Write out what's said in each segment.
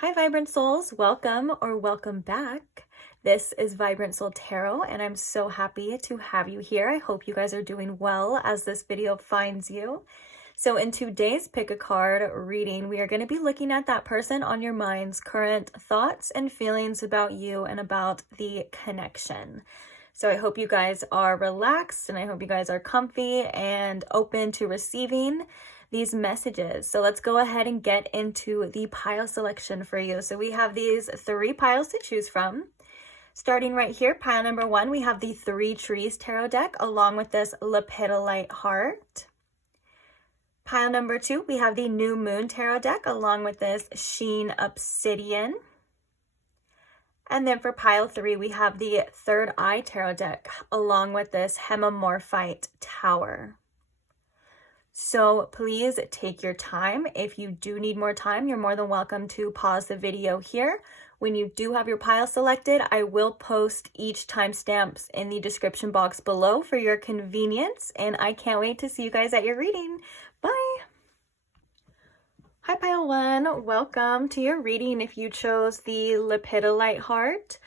Hi, Vibrant Souls. Welcome or welcome back. This is Vibrant Soul Tarot, and I'm so happy to have you here. I hope you guys are doing well as this video finds you. So in today's Pick a Card reading, we are going to be looking at that person on your mind's current thoughts and feelings about you and about the connection. So I hope you guys are relaxed and I hope you guys are comfy and open to receiving these messages. So let's go ahead and get into the pile selection for you. So we have these 3 piles to choose from. Starting right here, pile number 1, we have the 3 Trees Tarot deck along with this Lepidolite heart. Pile number 2, we have the New Moon Tarot deck along with this Sheen Obsidian. And then for pile 3, we have the Third Eye Tarot deck along with this Hemimorphite Tower. So please take your time. If you do need more time, you're more than welcome to pause the video here. When you do have your pile selected, I will post each timestamps in the description box below for your convenience. And I can't wait to see you guys at your reading. Bye. Hi, pile 1. Welcome to your reading if you chose the Lepidolite heart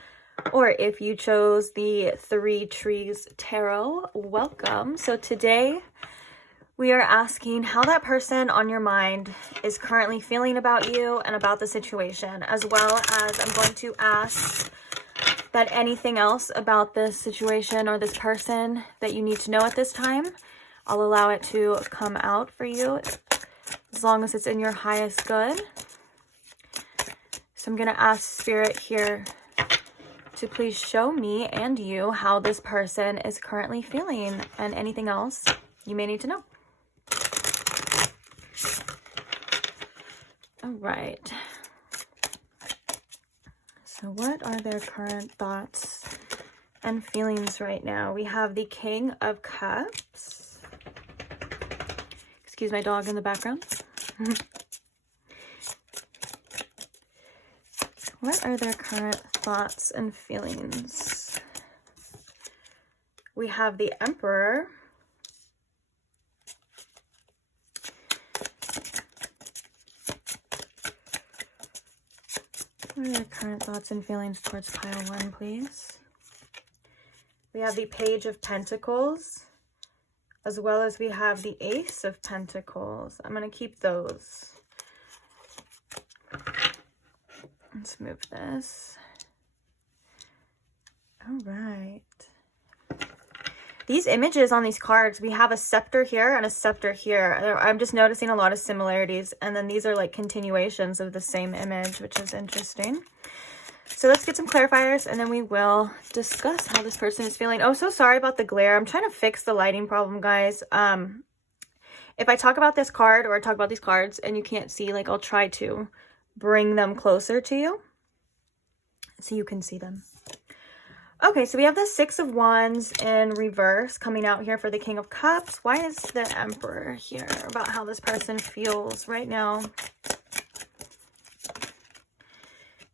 or if you chose the 3 Trees Tarot. Welcome. So today, we are asking how that person on your mind is currently feeling about you and about the situation, as well as I'm going to ask that anything else about this situation or this person that you need to know at this time, I'll allow it to come out for you as long as it's in your highest good. So I'm going to ask Spirit here to please show me and you how this person is currently feeling and anything else you may need to know. All right. So what are their current thoughts and feelings right now? We have the King of Cups. Excuse my dog in the background. What are their current thoughts and feelings? We have the Emperor. What are your current thoughts and feelings towards pile 1, please? We have the Page of Pentacles, as well as we have the Ace of Pentacles. I'm going to keep those. Let's move this. All right. These images on these cards, we have a scepter here and a scepter here. I'm just noticing a lot of similarities. And then these are like continuations of the same image, which is interesting. So let's get some clarifiers and then we will discuss how this person is feeling. Oh, so sorry about the glare. I'm trying to fix the lighting problem, guys. If I talk about this card or I talk about these cards and you can't see, like I'll try to bring them closer to you so you can see them. Okay, so we have the 6 of Wands in reverse coming out here for the King of Cups. Why is the Emperor here about how this person feels right now?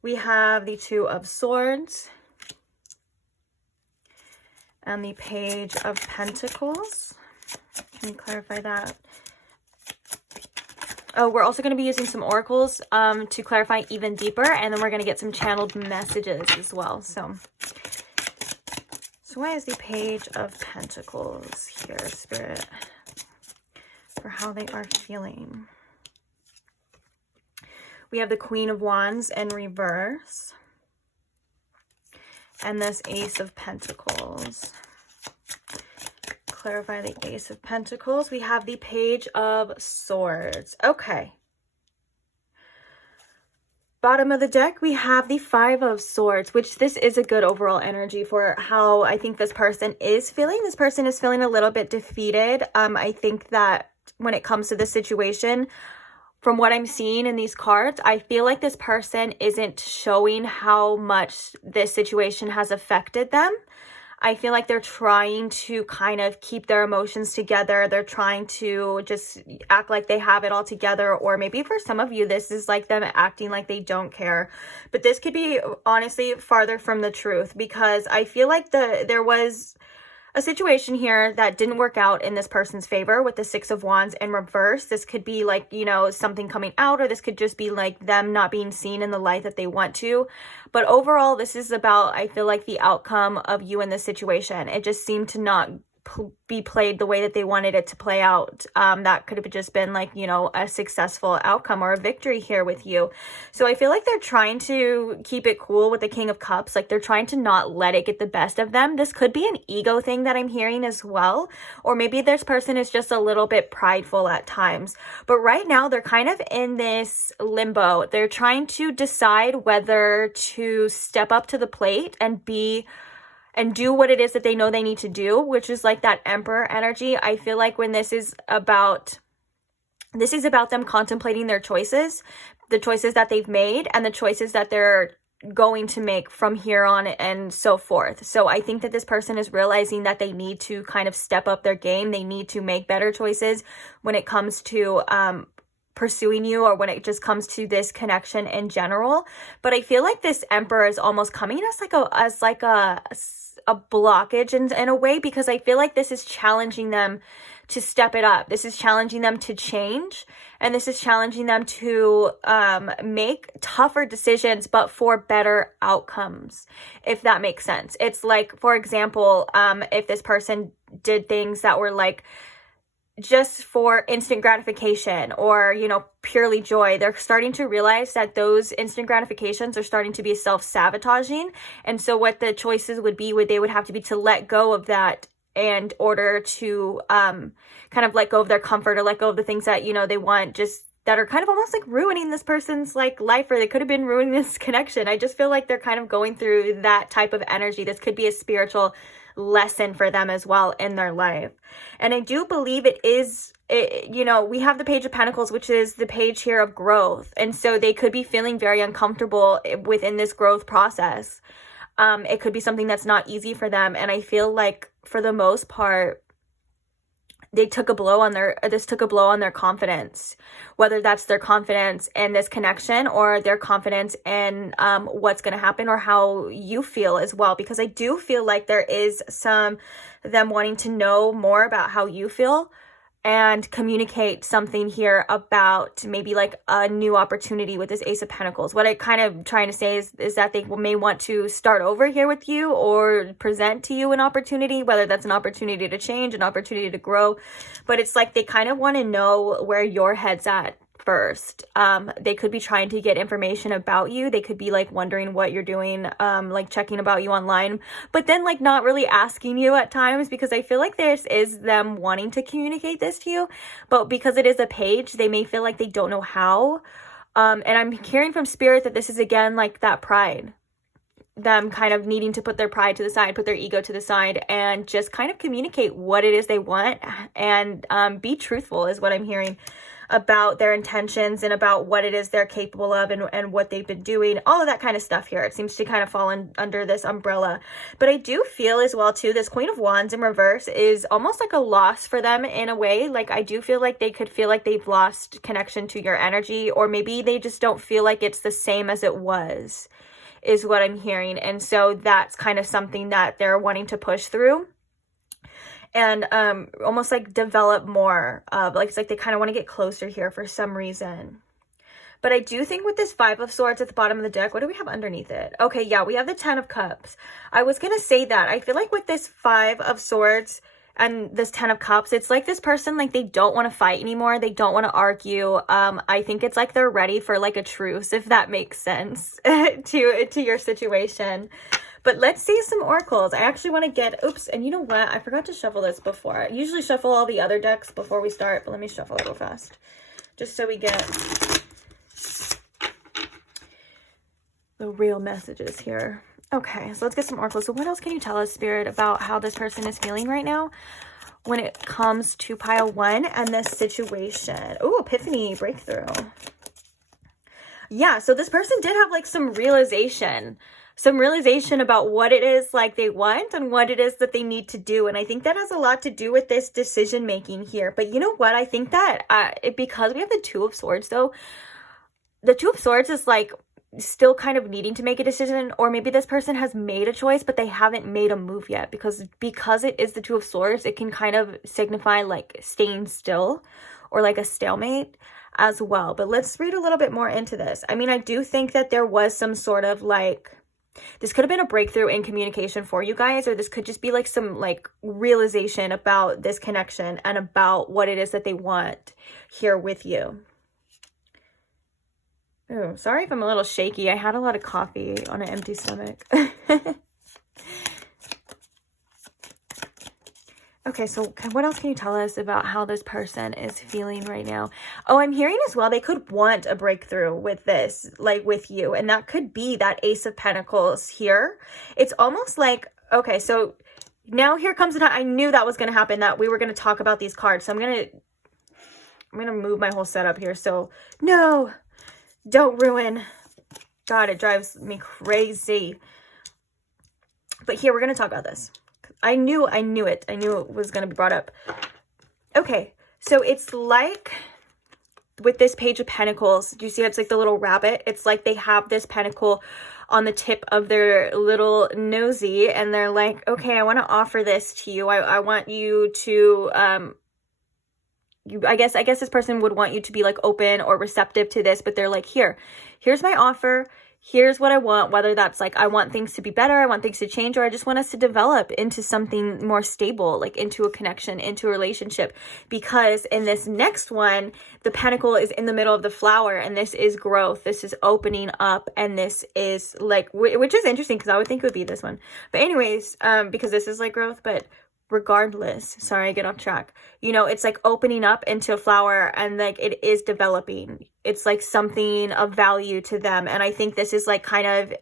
We have the 2 of Swords and the Page of Pentacles. Can you clarify that? Oh, we're also going to be using some oracles to clarify even deeper, and then we're going to get some channeled messages as well. So why is the Page of Pentacles here, Spirit, for how they are feeling? We have the Queen of Wands in reverse and this Ace of Pentacles. Clarify the Ace of Pentacles. We have the Page of Swords. Okay. Bottom of the deck, we have the 5 of Swords, which this is a good overall energy for how I think this person is feeling. This person is feeling a little bit defeated. I think that when it comes to this situation, from what I'm seeing in these cards, I feel like this person isn't showing how much this situation has affected them. I feel like they're trying to kind of keep their emotions together. They're trying to just act like they have it all together. Or maybe for some of you, this is like them acting like they don't care. But this could be honestly farther from the truth, because I feel like there was a situation here that didn't work out in this person's favor with the Six of Wands in reverse. This could be like, you know, something coming out, or this could just be like them not being seen in the light that they want to. But overall, this is about, I feel like, the outcome of you in this situation. It just seemed to not be played the way that they wanted it to play out. That could have just been like, you know, a successful outcome or a victory here with you. So I feel like they're trying to keep it cool with the King of Cups. Like they're trying to not let it get the best of them. This could be an ego thing that I'm hearing as well. Or maybe this person is just a little bit prideful at times. But right now they're kind of in this limbo. They're trying to decide whether to step up to the plate and do what it is that they know they need to do, which is like that Emperor energy. I feel like when this is about them contemplating their choices, the choices that they've made and the choices that they're going to make from here on and so forth. So I think that this person is realizing that they need to kind of step up their game. They need to make better choices when it comes to pursuing you, or when it just comes to this connection in general. But I feel like this Emperor is almost coming as like a blockage in a way, because I feel like this is challenging them to step it up. This is challenging them to change, and this is challenging them to make tougher decisions, but for better outcomes, if that makes sense. It's like, for example, if this person did things that were like just for instant gratification, or, you know, purely joy, they're starting to realize that those instant gratifications are starting to be self-sabotaging. And so what the choices would be, they would have to be to let go of that in order to kind of let go of their comfort, or let go of the things that, you know, they want, just that are kind of almost like ruining this person's like life, or they could have been ruining this connection. I just feel like they're kind of going through that type of energy. This could be a spiritual lesson for them as well in their life. And I do believe you know, we have the Page of Pentacles, which is the page here of growth. And so they could be feeling very uncomfortable within this growth process. It could be something that's not easy for them. And I feel like for the most part, this took a blow on their confidence, whether that's their confidence in this connection, or their confidence in what's going to happen, or how you feel as well. Because I do feel like there is them wanting to know more about how you feel, and communicate something here about maybe like a new opportunity with this Ace of Pentacles. What I kind of trying to say is that they may want to start over here with you, or present to you an opportunity, whether that's an opportunity to change, an opportunity to grow. But it's like they kind of want to know where your head's at first. They could be trying to get information about you. They could be like wondering what you're doing, like checking about you online, but then like not really asking you at times, because I feel like this is them wanting to communicate this to you, but because it is a page, they may feel like they don't know how. And I'm hearing from Spirit that this is again like that pride, them kind of needing to put their pride to the side, put their ego to the side, and just kind of communicate what it is they want, and be truthful is what I'm hearing about their intentions, and about what it is they're capable of, and what they've been doing, all of that kind of stuff here. It seems to kind of fall under this umbrella. But I do feel as well too, this Queen of Wands in reverse is almost like a loss for them in a way. Like I do feel like they could feel like they've lost connection to your energy, or maybe they just don't feel like it's the same as it was, is what I'm hearing. And so that's kind of something that they're wanting to push through, and almost like develop more of, like, it's like they kind of want to get closer here for some reason. But I do think with this Five of Swords at the bottom of the deck, what do we have underneath it? Okay, yeah, we have the Ten of Cups. I was going to say that. I feel like with this Five of Swords and this Ten of Cups, it's like this person, like, they don't want to fight anymore. They don't want to argue. I think it's like they're ready for like a truce, if that makes sense to your situation. But let's see some oracles. I actually want to get, oops, and you know what? I forgot to shuffle this before. I usually shuffle all the other decks before we start, but let me shuffle it real fast, just so we get the real messages here. Okay, so let's get some oracles. So what else can you tell us, Spirit, about how this person is feeling right now when it comes to pile one and this situation? Oh, epiphany, breakthrough. Yeah, so this person did have like some realization about what it is like they want and what it is that they need to do. And I think that has a lot to do with this decision making here. But you know what? I think that because we have the Two of Swords, though, the Two of Swords is like still kind of needing to make a decision, or maybe this person has made a choice but they haven't made a move yet, because it is the Two of Swords, it can kind of signify like staying still or like a stalemate as well. But let's read a little bit more into this. I mean, I do think that there was some sort of like, this could have been a breakthrough in communication for you guys, or this could just be like some like realization about this connection and about what it is that they want here with you. Oh, sorry if I'm a little shaky. I had a lot of coffee on an empty stomach. Okay, so what else can you tell us about how this person is feeling right now? Oh, I'm hearing as well, they could want a breakthrough with this, like with you. And that could be that Ace of Pentacles here. It's almost like, okay, so now here comes the time. I knew that was going to happen, that we were going to talk about these cards. So I'm going to move my whole setup here. So no, don't ruin. God, it drives me crazy. But here, we're going to talk about this. I knew it. I knew it was going to be brought up. Okay, so it's like with this Page of Pentacles, do you see it's like the little rabbit? It's like they have this pentacle on the tip of their little nosy, and they're like, okay, I want to offer this to you. I want you to, I guess this person would want you to be like open or receptive to this, but they're like, here's my offer. Here's what I want, whether that's like, I want things to be better, I want things to change, or I just want us to develop into something more stable, like into a connection, into a relationship. Because in this next one, the pentacle is in the middle of the flower, and this is growth, this is opening up, and this is like, which is interesting because I would think it would be this one. But anyways, because this is like growth, but regardless, sorry, I get off track. You know, it's like opening up into a flower, and like it is developing. It's like something of value to them. And I think this is like kind of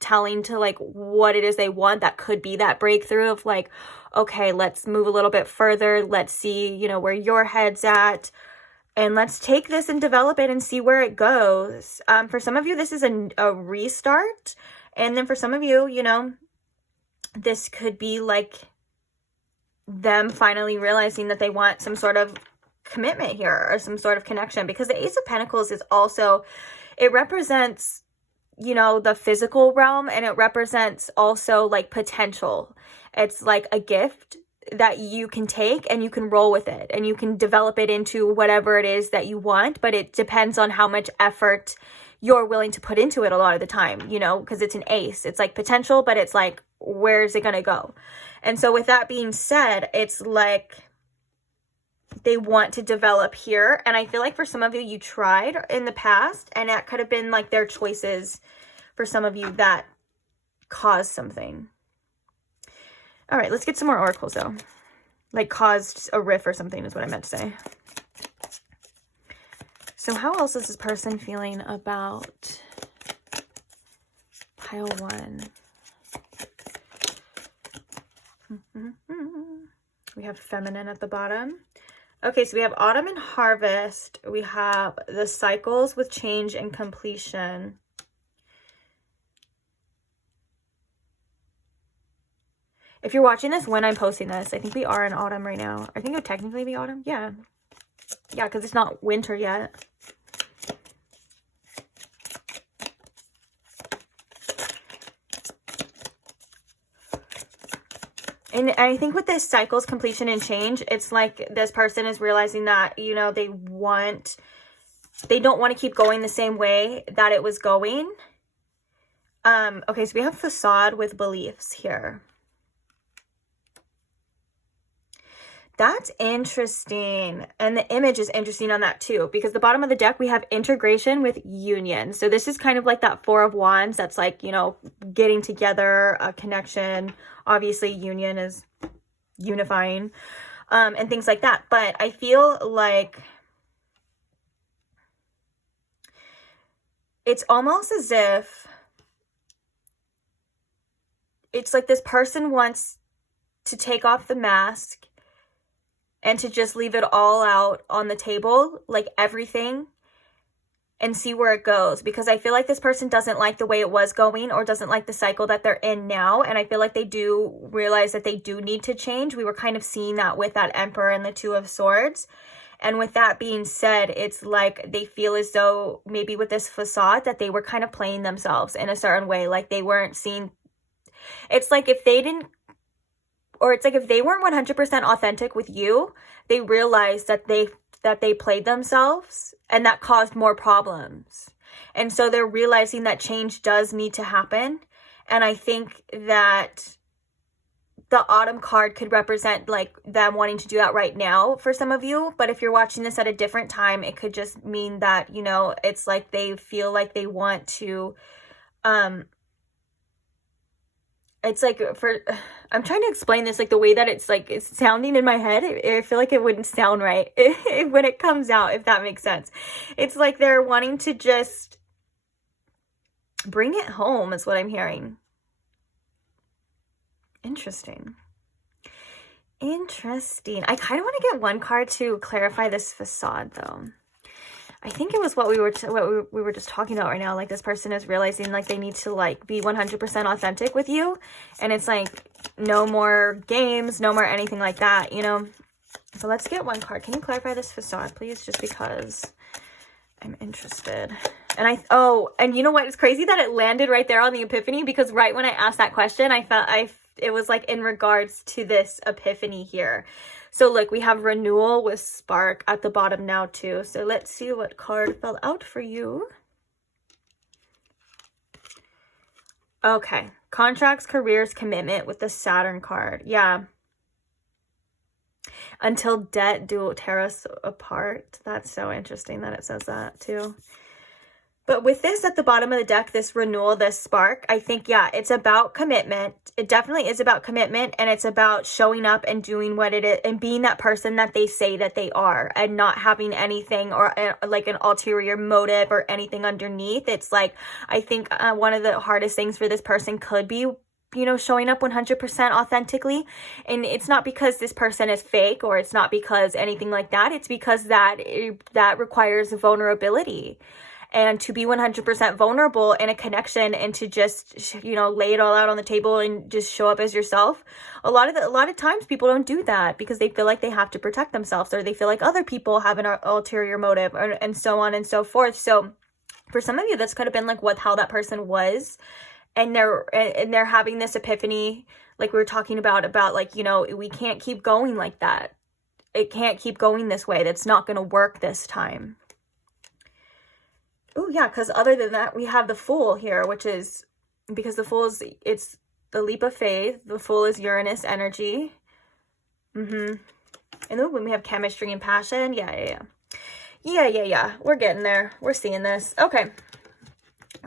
telling to like what it is they want. That could be that breakthrough of like, okay, let's move a little bit further. Let's see, you know, where your head's at. And let's take this and develop it and see where it goes. For some of you, this is a restart. And then for some of you, you know, this could be like them finally realizing that they want some sort of commitment here or some sort of connection, because the Ace of Pentacles is also, it represents, you know, the physical realm, and it represents also like potential. It's like a gift that you can take and you can roll with it and you can develop it into whatever it is that you want, but it depends on how much effort you're willing to put into it a lot of the time, you know, because it's an ace. It's like potential, but it's like, where's it going to go? And so with that being said, it's like they want to develop here. And I feel like for some of you, you tried in the past, and that could have been like their choices for some of you that caused something. All right, let's get some more oracles though. Like caused a rift or something is what I meant to say. So how else is this person feeling about pile one? We have feminine at the bottom. Okay, so we have autumn and harvest. We have the cycles with change and completion. If you're watching this when I'm posting this, I think we are in autumn right now. I think it would technically be autumn. Yeah. Yeah, because it's not winter yet. And I think with this cycles, completion, and change, it's like this person is realizing that, you know, they don't want to keep going the same way that it was going. Okay, so we have facade with beliefs here. That's interesting. And the image is interesting on that too, because the bottom of the deck, we have integration with union. So this is kind of like that Four of Wands. That's like, you know, getting together, a connection. Obviously, union is unifying, and things like that. But I feel like it's almost as if it's like this person wants to take off the mask and to just leave it all out on the table, like everything, and see where it goes. Because I feel like this person doesn't like the way it was going, or doesn't like the cycle that they're in now. And I feel like they do realize that they do need to change. We were kind of seeing that with that Emperor and the Two of Swords. And with that being said, it's like they feel as though maybe with this facade that they were kind of playing themselves in a certain way. Like they weren't seen. It's like if they didn't, or it's like if they weren't 100% authentic with you, they realized that they played themselves, and that caused more problems. And so they're realizing that change does need to happen. And I think that the autumn card could represent like them wanting to do that right now for some of you. But if you're watching this at a different time, it could just mean that, you know, it's like they feel like they want to, it's like I'm trying to explain this, like the way that it's like, it's sounding in my head. I feel like it wouldn't sound right when it comes out, if that makes sense. It's like they're wanting to just bring it home is what I'm hearing. Interesting. I kind of want to get one card to clarify this facade though. I think it was what we were just talking about right now. Like this person is realizing like they need to like be 100% authentic with you. And it's like no more games, no more anything like that, you know? So let's get one card. Can you clarify this facade, please? Just because I'm interested. And and you know what? It's crazy that it landed right there on the epiphany, because right when I asked that question, it was like in regards to this epiphany here. So look, we have renewal with spark at the bottom now too. So let's see what card fell out for you. Okay, contracts, careers, commitment with the Saturn card. Yeah. Until debt do tear us apart. That's so interesting that it says that too. But with this at the bottom of the deck, this renewal, this spark, I think, yeah, it's about commitment. It definitely is about commitment, and it's about showing up and doing what it is and being that person that they say that they are, and not having anything or like an ulterior motive or anything underneath. It's like, I think one of the hardest things for this person could be, you know, showing up 100% authentically. And it's not because this person is fake, or it's not because anything like that. It's because that requires vulnerability. And to be 100% vulnerable in a connection, and to just, you know, lay it all out on the table and just show up as yourself. A lot of times people don't do that because they feel like they have to protect themselves, or they feel like other people have an ulterior motive, and so on and so forth. So for some of you, this could have been like how that person was. And they're having this epiphany, like we were talking about like, you know, we can't keep going like that. It can't keep going this way. That's not going to work this time. Oh, yeah, because other than that, we have the Fool here, which is, because the Fool is, it's the leap of faith. The Fool is Uranus energy. And then when we have chemistry and passion, yeah. We're getting there. We're seeing this. Okay.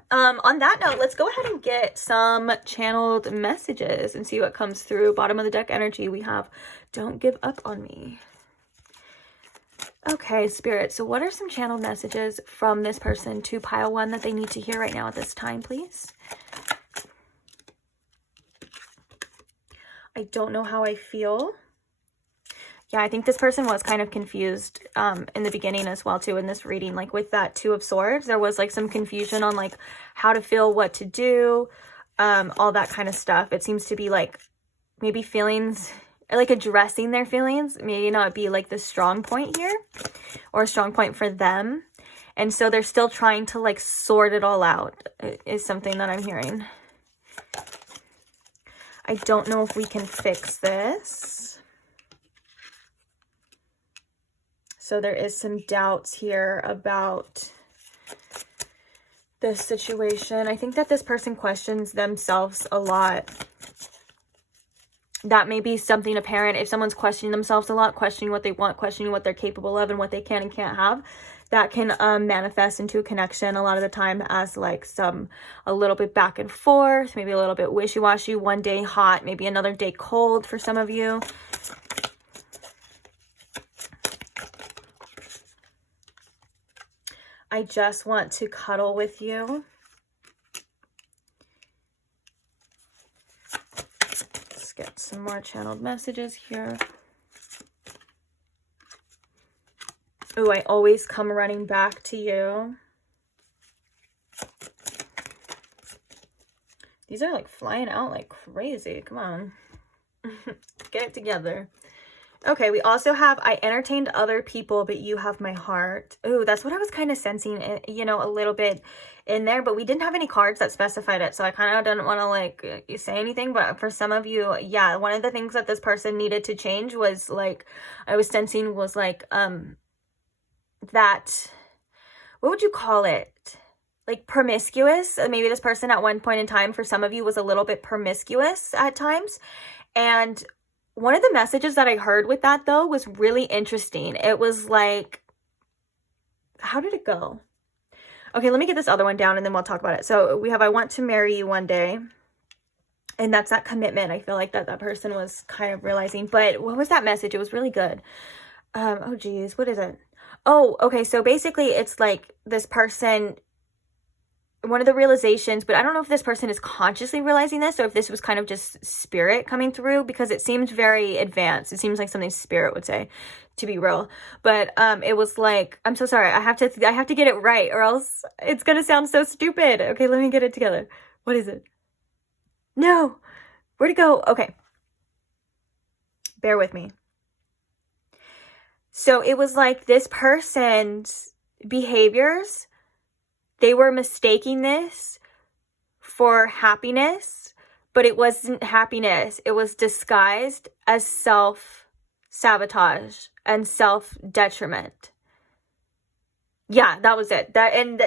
On that note, let's go ahead and get some channeled messages and see what comes through. Bottom of the deck energy, we have Don't Give Up on Me. Okay, Spirit, so what are some channeled messages from this person to pile one that they need to hear right now at this time, please? I don't know how I feel. Yeah, I think this person was kind of confused in the beginning as well, too, in this reading. Like with that Two of Swords, there was like some confusion on like how to feel, what to do, all that kind of stuff. It seems to be like maybe feelings, like addressing their feelings, maybe not be like the strong point here, or a strong point for them. And so they're still trying to like sort it all out, is something that I'm hearing. I don't know if we can fix this. So there is some doubts here about this situation. I think that this person questions themselves a lot. That may be something apparent. If someone's questioning themselves a lot, questioning what they want, questioning what they're capable of and what they can and can't have, that can manifest into a connection a lot of the time as like a little bit back and forth, maybe a little bit wishy-washy, one day hot, maybe another day cold for some of you. I just want to cuddle with you. Let's get some more channeled messages here. Ooh, I always come running back to you. These are like flying out like crazy. Come on. Get it together. Okay, we also have, I entertained other people, but you have my heart. Ooh, that's what I was kind of sensing, you know, a little bit in there, but we didn't have any cards that specified it, so I kind of didn't want to, like, say anything, but for some of you, yeah, one of the things that this person needed to change was, like, I was sensing was, like, that, what would you call it? Like, promiscuous. Maybe this person at one point in time, for some of you, was a little bit promiscuous at times, and one of the messages that I heard with that, though, was really interesting. It was like, how did it go? Okay, let me get this other one down and then we'll talk about it. So we have, I want to marry you one day. And that's that commitment. I feel like that person was kind of realizing. But what was that message? It was really good. Oh, geez. What is it? Oh, okay. So basically, it's like this person, one of the realizations, but I don't know if this person is consciously realizing this or if this was kind of just spirit coming through, because it seemed very advanced. It seems like something spirit would say, to be real. But it was like, I'm so sorry. I have to get it right or else it's going to sound so stupid. Okay, let me get it together. What is it? No. Where'd it go? Okay. Bear with me. So it was like this person's behaviors, they were mistaking this for happiness, but it wasn't happiness. It was disguised as self-sabotage and self-detriment. Yeah, that was it.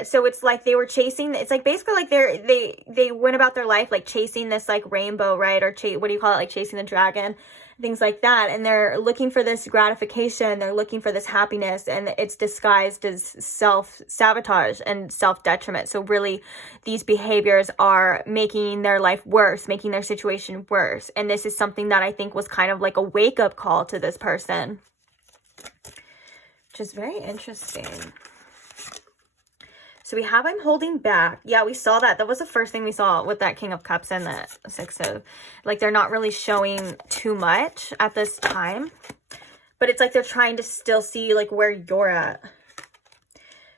So it's like they were chasing, it's like basically like they went about their life like chasing this like rainbow, right? Or what do you call it? Like chasing the dragon, things like that. And they're looking for this gratification. They're looking for this happiness, and it's disguised as self-sabotage and self-detriment. So really these behaviors are making their life worse, making their situation worse. And this is something that I think was kind of like a wake-up call to this person, which is very interesting. So we have, I'm holding back. Yeah, we saw that. That was the first thing we saw with that King of Cups and the Six of, like, they're not really showing too much at this time. But it's like they're trying to still see, like, where you're at.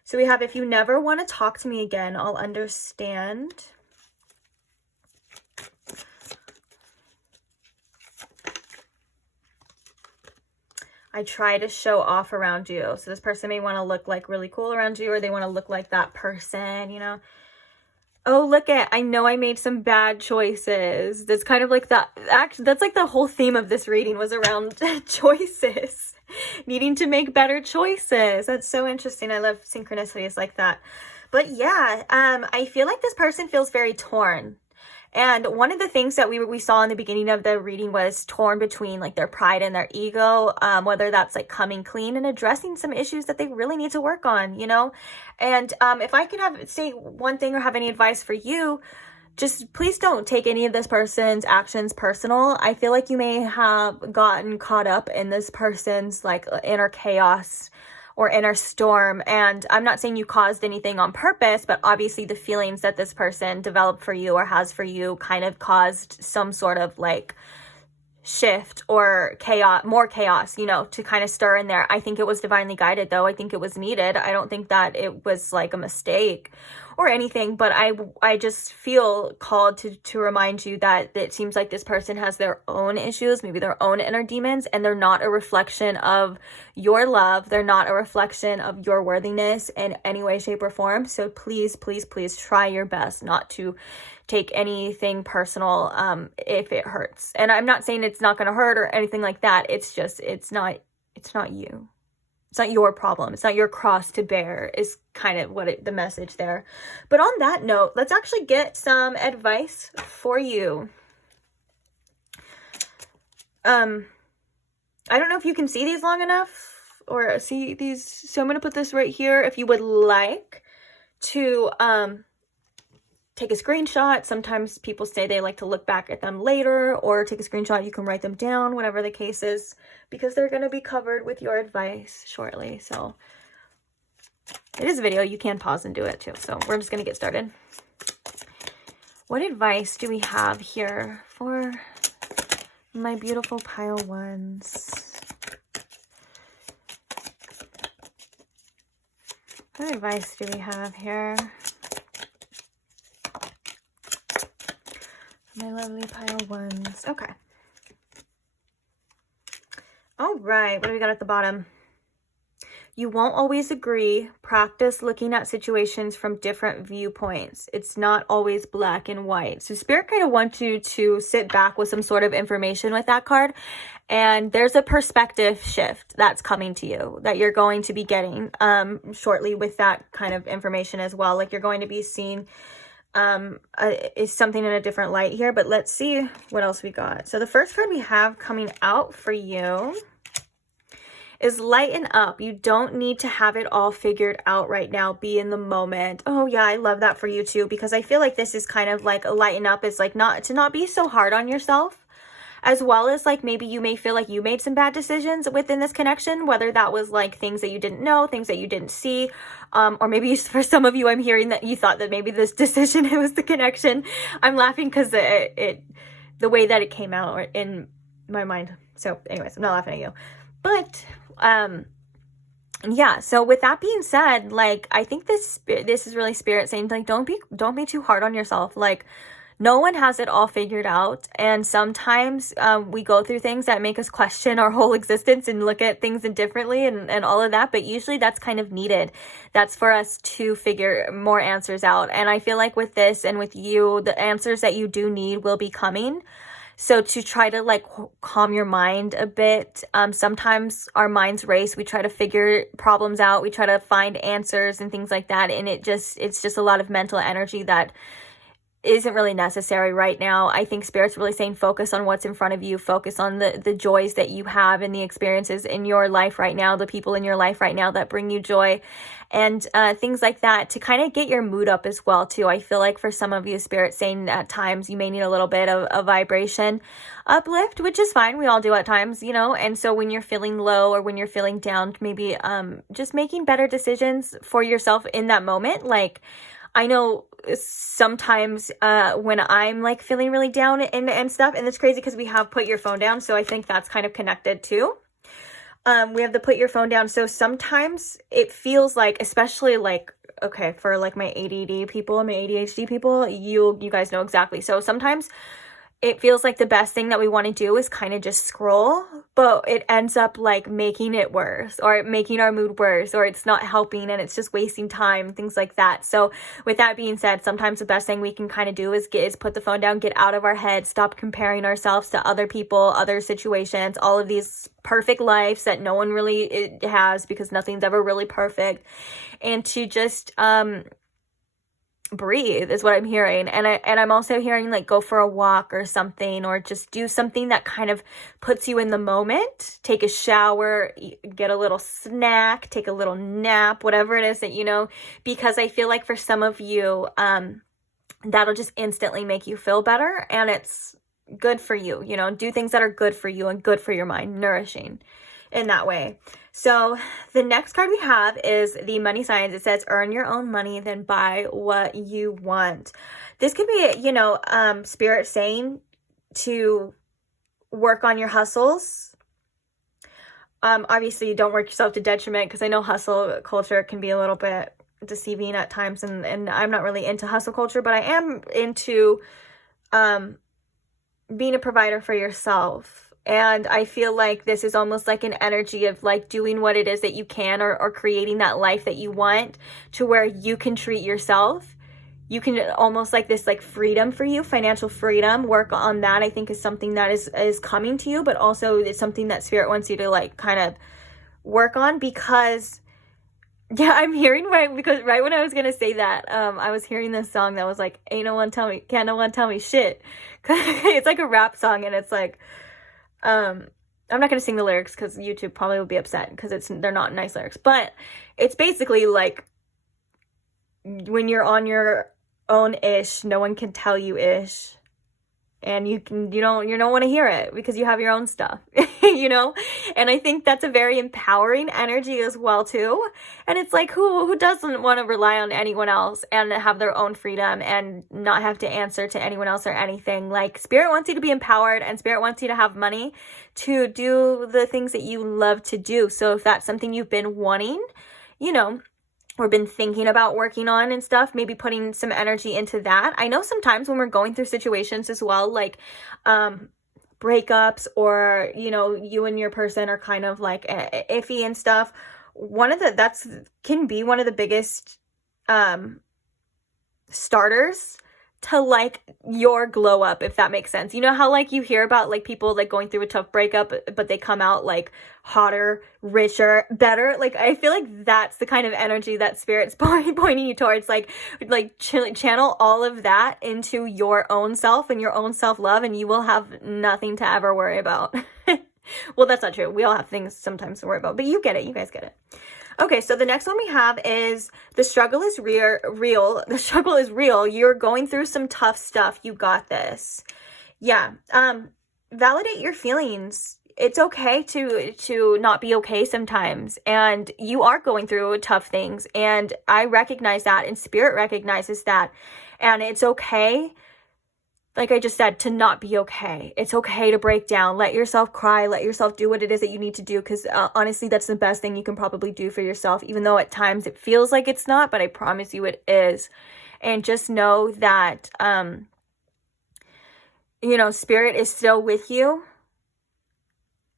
So we have, if you never want to talk to me again, I'll understand. I try to show off around you. So this person may want to look like really cool around you, or they want to look like that person, you know. Oh, look at, I know I made some bad choices. That's kind of like that's like the whole theme of this reading was around choices. Needing to make better choices. That's so interesting. I love synchronicities like that. But yeah, I feel like this person feels very torn. And one of the things that we saw in the beginning of the reading was torn between like their pride and their ego, whether that's like coming clean and addressing some issues that they really need to work on, you know. And if I can say one thing or have any advice for you, just please don't take any of this person's actions personal. I feel like you may have gotten caught up in this person's like inner chaos or inner storm. And I'm not saying you caused anything on purpose, but obviously the feelings that this person developed for you or has for you kind of caused some sort of like shift or chaos, more chaos, you know, to kind of stir in there. I think it was divinely guided though. I think it was needed. I don't think that it was like a mistake or anything, but I just feel called to remind you that it seems like this person has their own issues, maybe their own inner demons, and they're not a reflection of your love. They're not a reflection of your worthiness in any way, shape, or form. So please, please, please try your best not to take anything personal if it hurts. And I'm not saying it's not going to hurt or anything like that. It's just, it's not you. It's not your problem. It's not your cross to bear is kind of what the message there. But on that note, let's actually get some advice for you. I don't know if you can see these long enough or see these. So I'm going to put this right here. If you would like to take a screenshot. Sometimes people say they like to look back at them later, or take a screenshot. You can write them down, whatever the case is, because they're going to be covered with your advice shortly. So it is a video. You can pause and do it too. So we're just going to get started. What advice do we have here for my beautiful pile ones? What advice do we have here? My lovely pile ones. Okay. All right, what do we got at the bottom? You won't always agree. Practice looking at situations from different viewpoints. It's not always black and white. So Spirit kind of wants you to sit back with some sort of information with that card. And there's a perspective shift that's coming to you that you're going to be getting shortly with that kind of information as well. Like you're going to be seeing is something in a different light here. But let's see what else we got. So the first card we have coming out for you is lighten up. You don't need to have it all figured out right now. Be in the moment. Oh yeah, I love that for you too, because I feel like this is kind of like a lighten up is like not be so hard on yourself, as well as like maybe you may feel like you made some bad decisions within this connection, whether that was like things that you didn't know, things that you didn't see, or maybe for some of you, I'm hearing that you thought that maybe this decision it was the connection. I'm laughing because the way that it came out in my mind. So anyways, I'm not laughing at you. But yeah, so with that being said, like I think this is really Spirit saying like don't be too hard on yourself. Like no one has it all figured out, and sometimes we go through things that make us question our whole existence and look at things differently and all of that, but usually that's kind of needed. That's for us to figure more answers out. And I feel like with this and with you, the answers that you do need will be coming. So to try to like calm your mind a bit, sometimes our minds race. We try to figure problems out. We try to find answers and things like that. And it's just a lot of mental energy that isn't really necessary right now. I think Spirit's really saying focus on what's in front of you. Focus on the joys that you have and the experiences in your life right now, the people in your life right now that bring you joy and things like that, to kind of get your mood up as well too. I feel like for some of you, Spirit's saying at times you may need a little bit of a vibration uplift, which is fine. We all do at times, you know. And so when you're feeling low or when you're feeling down, maybe just making better decisions for yourself in that moment. Like I know sometimes when I'm like feeling really down and stuff, and it's crazy because we have put your phone down, so I think that's kind of connected too. We have the put your phone down, so sometimes it feels like, especially like, okay, for like my ADD people, my ADHD people, you guys know exactly. So sometimes it feels like the best thing that we want to do is kind of just scroll, but it ends up like making it worse or making our mood worse, or it's not helping and it's just wasting time, things like that. So with that being said, sometimes the best thing we can kind of do is put the phone down, get out of our head, stop comparing ourselves to other people, other situations, all of these perfect lives that no one really has, because nothing's ever really perfect, and to just breathe is what I'm hearing. And I'm also hearing like go for a walk or something, or just do something that kind of puts you in the moment. Take a shower, get a little snack, take a little nap, whatever it is that, you know, because I feel like for some of you, that'll just instantly make you feel better, and it's good for you, you know. Do things that are good for you and good for your mind, nourishing in that way. So the next card we have is the money signs. It says earn your own money, then buy what you want. This could be, you know, Spirit saying to work on your hustles. Obviously don't work yourself to detriment, because I know hustle culture can be a little bit deceiving at times, and I'm not really into hustle culture, but I am into being a provider for yourself. And I feel like this is almost like an energy of like doing what it is that you can, or creating that life that you want, to where you can treat yourself. You can almost like this like freedom for you, financial freedom. Work on that, I think, is something that is coming to you, but also it's something that Spirit wants you to like kind of work on, because yeah, I'm hearing because right when I was gonna say that, I was hearing this song that was like, can't no one tell me shit. It's like a rap song, and it's like, I'm not going to sing the lyrics because YouTube probably will be upset because they're not nice lyrics, but it's basically like when you're on your own ish, no one can tell you ish, and you don't want to hear it because you have your own stuff, you know. And I think that's a very empowering energy as well too. And it's like, who doesn't want to rely on anyone else and have their own freedom and not have to answer to anyone else or anything? Like, Spirit wants you to be empowered, and Spirit wants you to have money to do the things that you love to do. So if that's something you've been wanting, you know, or been thinking about working on and stuff, maybe putting some energy into that. I know sometimes when we're going through situations as well, like breakups, or, you know, you and your person are kind of like iffy and stuff, can be one of the biggest starters to like your glow up, if that makes sense. You know how like you hear about like people like going through a tough breakup, but they come out like hotter, richer, better? Like I feel like that's the kind of energy that Spirit's pointing you towards. Like channel all of that into your own self and your own self-love, and you will have nothing to ever worry about. Well, that's not true. We all have things sometimes to worry about, but you get it. You guys get it. Okay, so the next one we have is the struggle is real. The struggle is real. You're going through some tough stuff. You got this. Yeah. Validate your feelings. It's okay to not be okay sometimes. And you are going through tough things. And I recognize that, and Spirit recognizes that. And it's okay, like I just said, to not be okay. It's okay to break down. Let yourself cry. Let yourself do what it is that you need to do. Because honestly, that's the best thing you can probably do for yourself. Even though at times it feels like it's not. But I promise you it is. And just know that, you know, Spirit is still with you.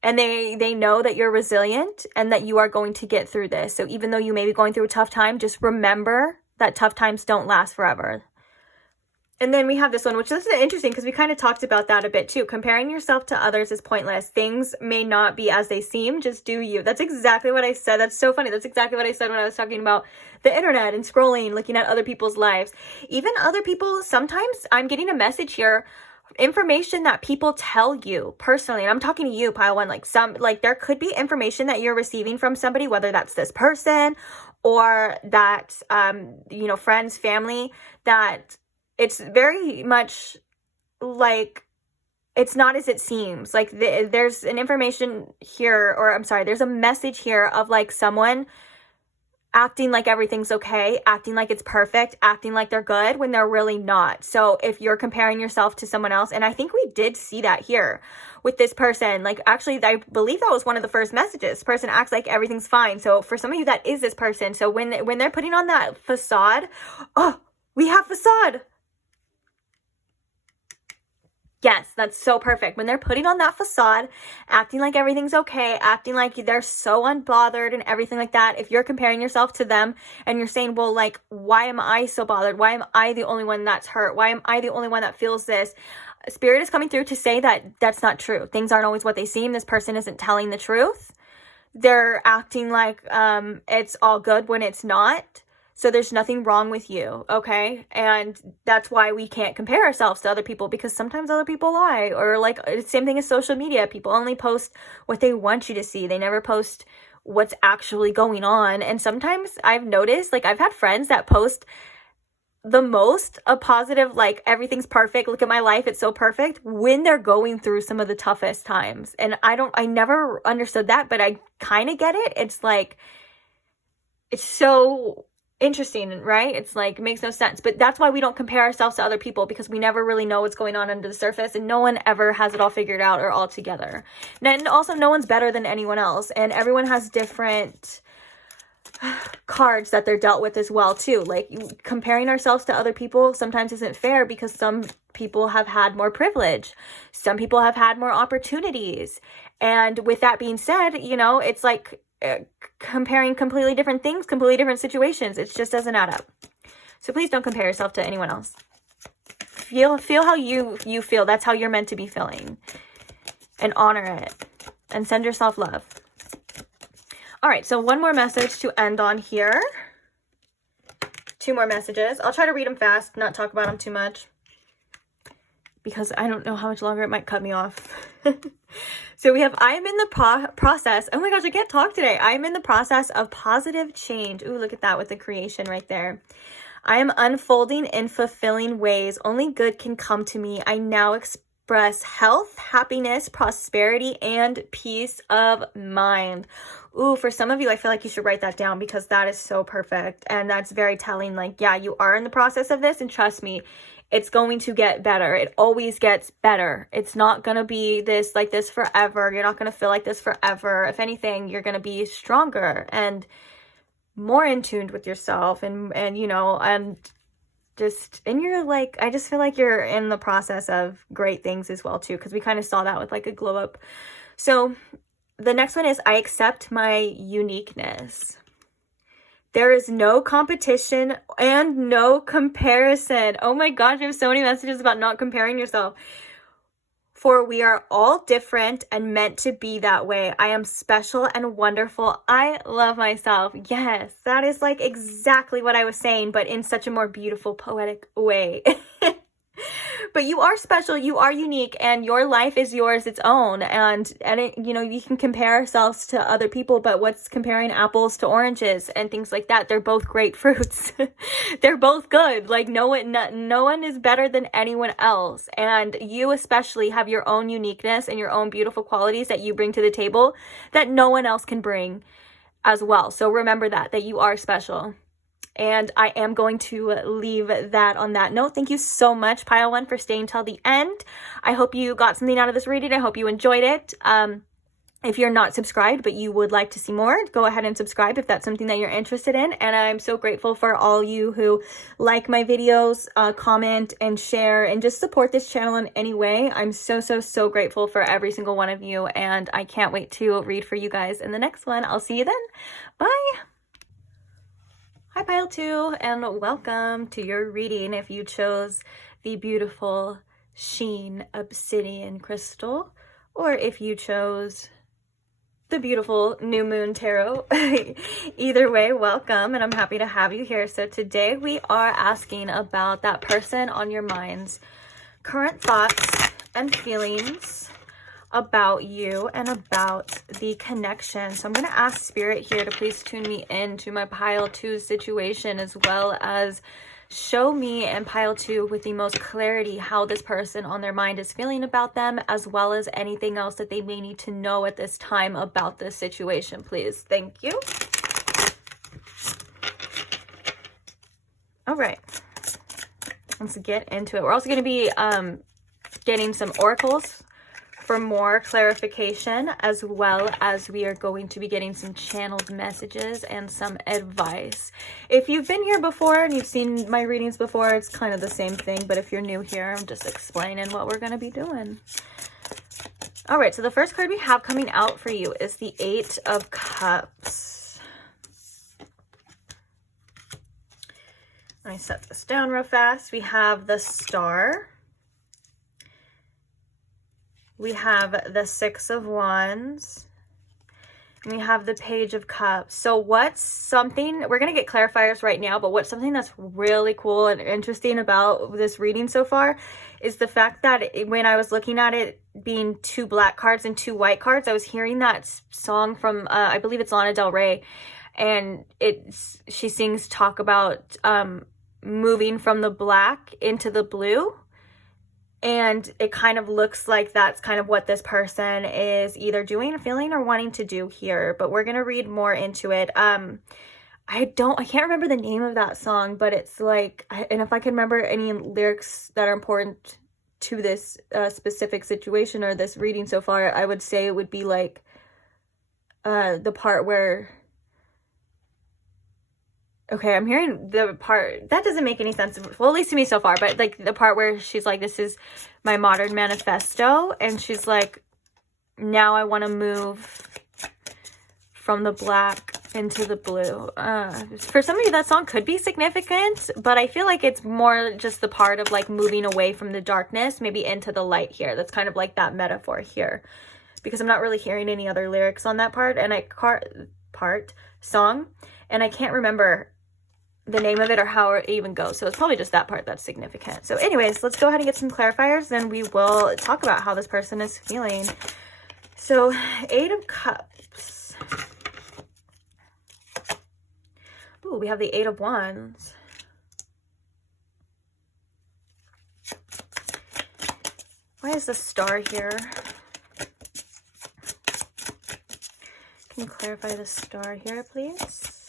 And they know that you're resilient. And that you are going to get through this. So even though you may be going through a tough time, just remember that tough times don't last forever. And then we have this one, which is interesting because we kind of talked about that a bit too. Comparing yourself to others is pointless. Things may not be as they seem. Just do you. That's exactly what I said. That's so funny. That's exactly what I said when I was talking about the internet and scrolling, looking at other people's lives. Even other people, sometimes I'm getting a message here, information that people tell you personally. And I'm talking to you, pile one. Like there could be information that you're receiving from somebody, whether that's this person or that, you know, friends, family, that it's very much like it's not as it seems. Like there's an information here, or I'm sorry, there's a message here of like someone acting like everything's okay, acting like it's perfect, acting like they're good when they're really not. So if you're comparing yourself to someone else, and I think we did see that here with this person, like actually I believe that was one of the first messages. This person acts like everything's fine. So for some of you, that is this person. So when they're putting on that facade, oh, we have facade. Yes, that's so perfect. When they're putting on that facade, acting like everything's okay, acting like they're so unbothered and everything like that, if you're comparing yourself to them and you're saying, well, like, why am I so bothered? Why am I the only one that's hurt? Why am I the only one that feels this? Spirit is coming through to say that that's not true. Things aren't always what they seem. This person isn't telling the truth. They're acting like it's all good when it's not. So there's nothing wrong with you, okay? And that's why we can't compare ourselves to other people, because sometimes other people lie. Or like, same thing as social media. People only post what they want you to see. They never post what's actually going on. And sometimes I've noticed, like I've had friends that post the most a positive, like everything's perfect, look at my life, it's so perfect, when they're going through some of the toughest times. And I never understood that, but I kind of get it. It's like, it's so interesting, right? It's like, it makes no sense. But that's why we don't compare ourselves to other people, because we never really know what's going on under the surface, and no one ever has it all figured out or all together. And also, no one's better than anyone else, and everyone has different cards that they're dealt with as well too. Like comparing ourselves to other people sometimes isn't fair, because some people have had more privilege, some people have had more opportunities, and with that being said, you know, it's like comparing completely different things, completely different situations. It just doesn't add up. So please don't compare yourself to anyone else. Feel how you feel. That's how you're meant to be feeling, and honor it, and send yourself love. All right, so one more message to end on here. 2 more messages. I'll try to read them fast, not talk about them too much, because I don't know how much longer it might cut me off. So we have, I am in the process. Oh my gosh, I can't talk today. I am in the process of positive change. Ooh, look at that with the creation right there. I am unfolding in fulfilling ways. Only good can come to me. I now express health, happiness, prosperity, and peace of mind. Ooh, for some of you, I feel like you should write that down, because that is so perfect. And that's very telling. Like, yeah, you are in the process of this, and trust me, it's going to get better. It always gets better. It's not going to be this like this forever. You're not going to feel like this forever. If anything, you're going to be stronger and more in tune with yourself, and you know, and and you're like, I just feel like you're in the process of great things as well too, because we kind of saw that with like a glow up. So the next one is, I accept my uniqueness. There is no competition and no comparison. Oh my gosh, I have so many messages about not comparing yourself. For we are all different and meant to be that way. I am special and wonderful. I love myself. Yes, that is like exactly what I was saying, but in such a more beautiful, poetic way. But you are special, you are unique, and your life is yours, its own. And it, you know, you can compare ourselves to other people, but what's comparing apples to oranges and things like that? They're both great fruits. They're both good. Like no one is better than anyone else. And you especially have your own uniqueness and your own beautiful qualities that you bring to the table that no one else can bring as well. So remember that you are special. And I am going to leave that on that note. Thank you so much, Pile 1, for staying till the end. I hope you got something out of this reading. I hope you enjoyed it. If you're not subscribed, but you would like to see more, go ahead and subscribe if that's something that you're interested in. And I'm so grateful for all you who like my videos, comment and share and just support this channel in any way. I'm so grateful for every single one of you. And I can't wait to read for you guys in the next one. I'll see you then. Bye. Hi Pile 2, and welcome to your reading if you chose the beautiful Sheen Obsidian Crystal, or if you chose the beautiful New Moon Tarot. Either way, welcome, and I'm happy to have you here. So today we are asking about that person on your mind's current thoughts and feelings about you and about the connection. So I'm going to ask Spirit here to please tune me into my Pile 2 situation, as well as show me and Pile 2 with the most clarity how this person on their mind is feeling about them, as well as anything else that they may need to know at this time about this situation, please. Thank you. All right, let's get into it. We're also going to be getting some oracles for more clarification, as well as we are going to be getting some channeled messages and some advice. If you've been here before and you've seen my readings before, it's kind of the same thing, but if you're new here, I'm just explaining what we're going to be doing. All right, so the first card we have coming out for you is the 8 of Cups. Let me set this down real fast. We have the Star. We have the 6 of Wands. And we have the Page of Cups. So what's something, we're going to get clarifiers right now, but what's something that's really cool and interesting about this reading so far is the fact that when I was looking at it being 2 black cards and 2 white cards, I was hearing that song from, I believe it's Lana Del Rey. And she sings talk about moving from the black into the blue. And it kind of looks like that's kind of what this person is either doing, feeling, or wanting to do here. But we're going to read more into it. I can't remember the name of that song, but it's like, and if I can remember any lyrics that are important to this specific situation or this reading so far, I would say it would be like the part where, okay, I'm hearing the part, that doesn't make any sense, well, at least to me so far, but like the part where she's like, this is my modern manifesto, and she's like, now I want to move from the black into the blue. For some of you, that song could be significant, but I feel like it's more just the part of like moving away from the darkness, maybe into the light here. That's kind of like that metaphor here, because I'm not really hearing any other lyrics on that part, and song, and I can't remember the name of it or how it even goes. So it's probably just that part that's significant. So anyways, let's go ahead and get some clarifiers, then we will talk about how this person is feeling. So 8 of Cups. Ooh, we have the 8 of Wands. Why is the Star here? Can you clarify the Star here, please?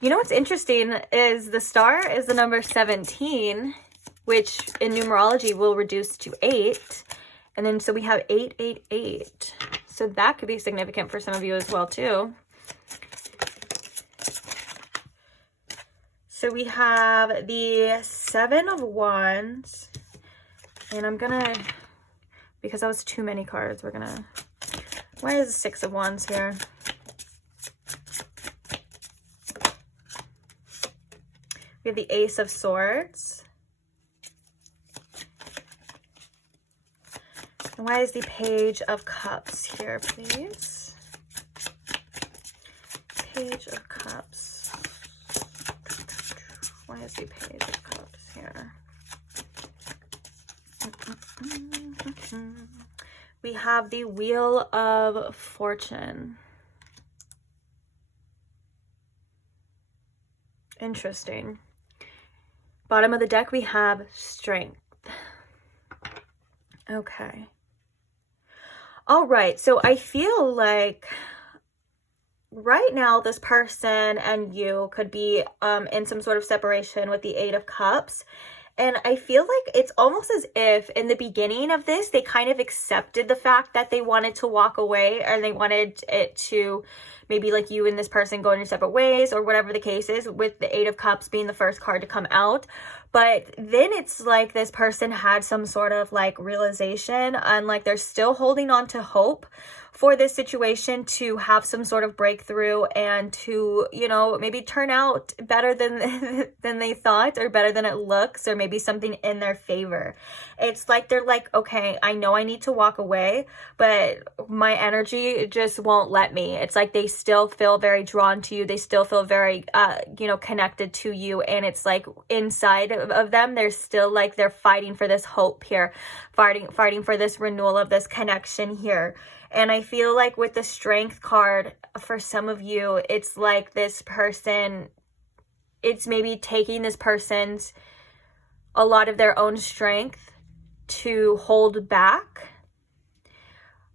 You know what's interesting is the Star is the number 17, which in numerology will reduce to 8. And then so we have 888. So that could be significant for some of you as well too. So we have the Seven of Wands, and I'm gonna, because that was too many cards, we're gonna, why is the Six of Wands here? We have the Ace of Swords. And why is the Page of Cups here, please? Page of Cups. Why is the Page of Cups here? We have the Wheel of Fortune. Interesting. Bottom of the deck, we have Strength. Okay. All right. So I feel like right now this person and you could be in some sort of separation with the Eight of Cups. And I feel like it's almost as if in the beginning of this, they kind of accepted the fact that they wanted to walk away, or they wanted it to maybe like you and this person go in your separate ways, or whatever the case is, with the Eight of Cups being the first card to come out. But then it's like this person had some sort of like realization, and like they're still holding on to hope for this situation to have some sort of breakthrough and to, you know, maybe turn out better than they thought, or better than it looks, or maybe something in their favor. It's like they're like, okay, I know I need to walk away, but my energy just won't let me. It's like they still feel very drawn to you. They still feel very, you know, connected to you. And it's like inside of them, they're still like, they're fighting for this hope here, fighting for this renewal of this connection here. And I feel like with the Strength card, for some of you, it's like this person, it's maybe taking this person's, a lot of their own strength to hold back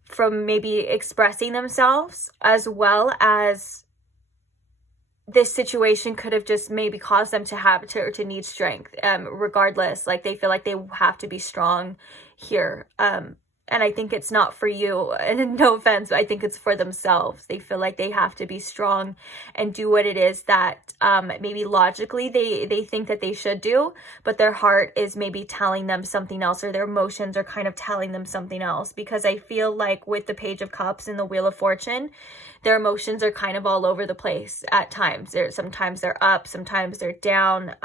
from maybe expressing themselves, as well as this situation could have just maybe caused them to have to need strength. Regardless, like they feel like they have to be strong here. And I think it's not for you, and no offense, but I think it's for themselves. They feel like they have to be strong and do what it is that maybe logically they think that they should do, but their heart is maybe telling them something else, or their emotions are kind of telling them something else. Because I feel like with the Page of Cups and the Wheel of Fortune, their emotions are kind of all over the place at times. Sometimes they're up, sometimes they're down.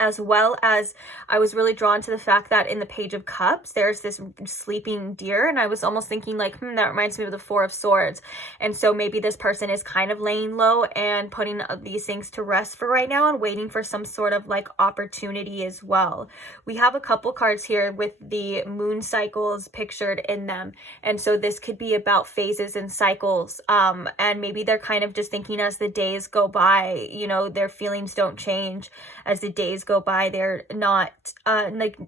As well as I was really drawn to the fact that in the Page of Cups, there's this sleeping deer. And I was almost thinking like, that reminds me of the Four of Swords. And so maybe this person is kind of laying low and putting these things to rest for right now, and waiting for some sort of like opportunity as well. We have a couple cards here with the moon cycles pictured in them. And so this could be about phases and cycles. And maybe they're kind of just thinking as the days go by, you know, their feelings don't change as the days go by. They're not like,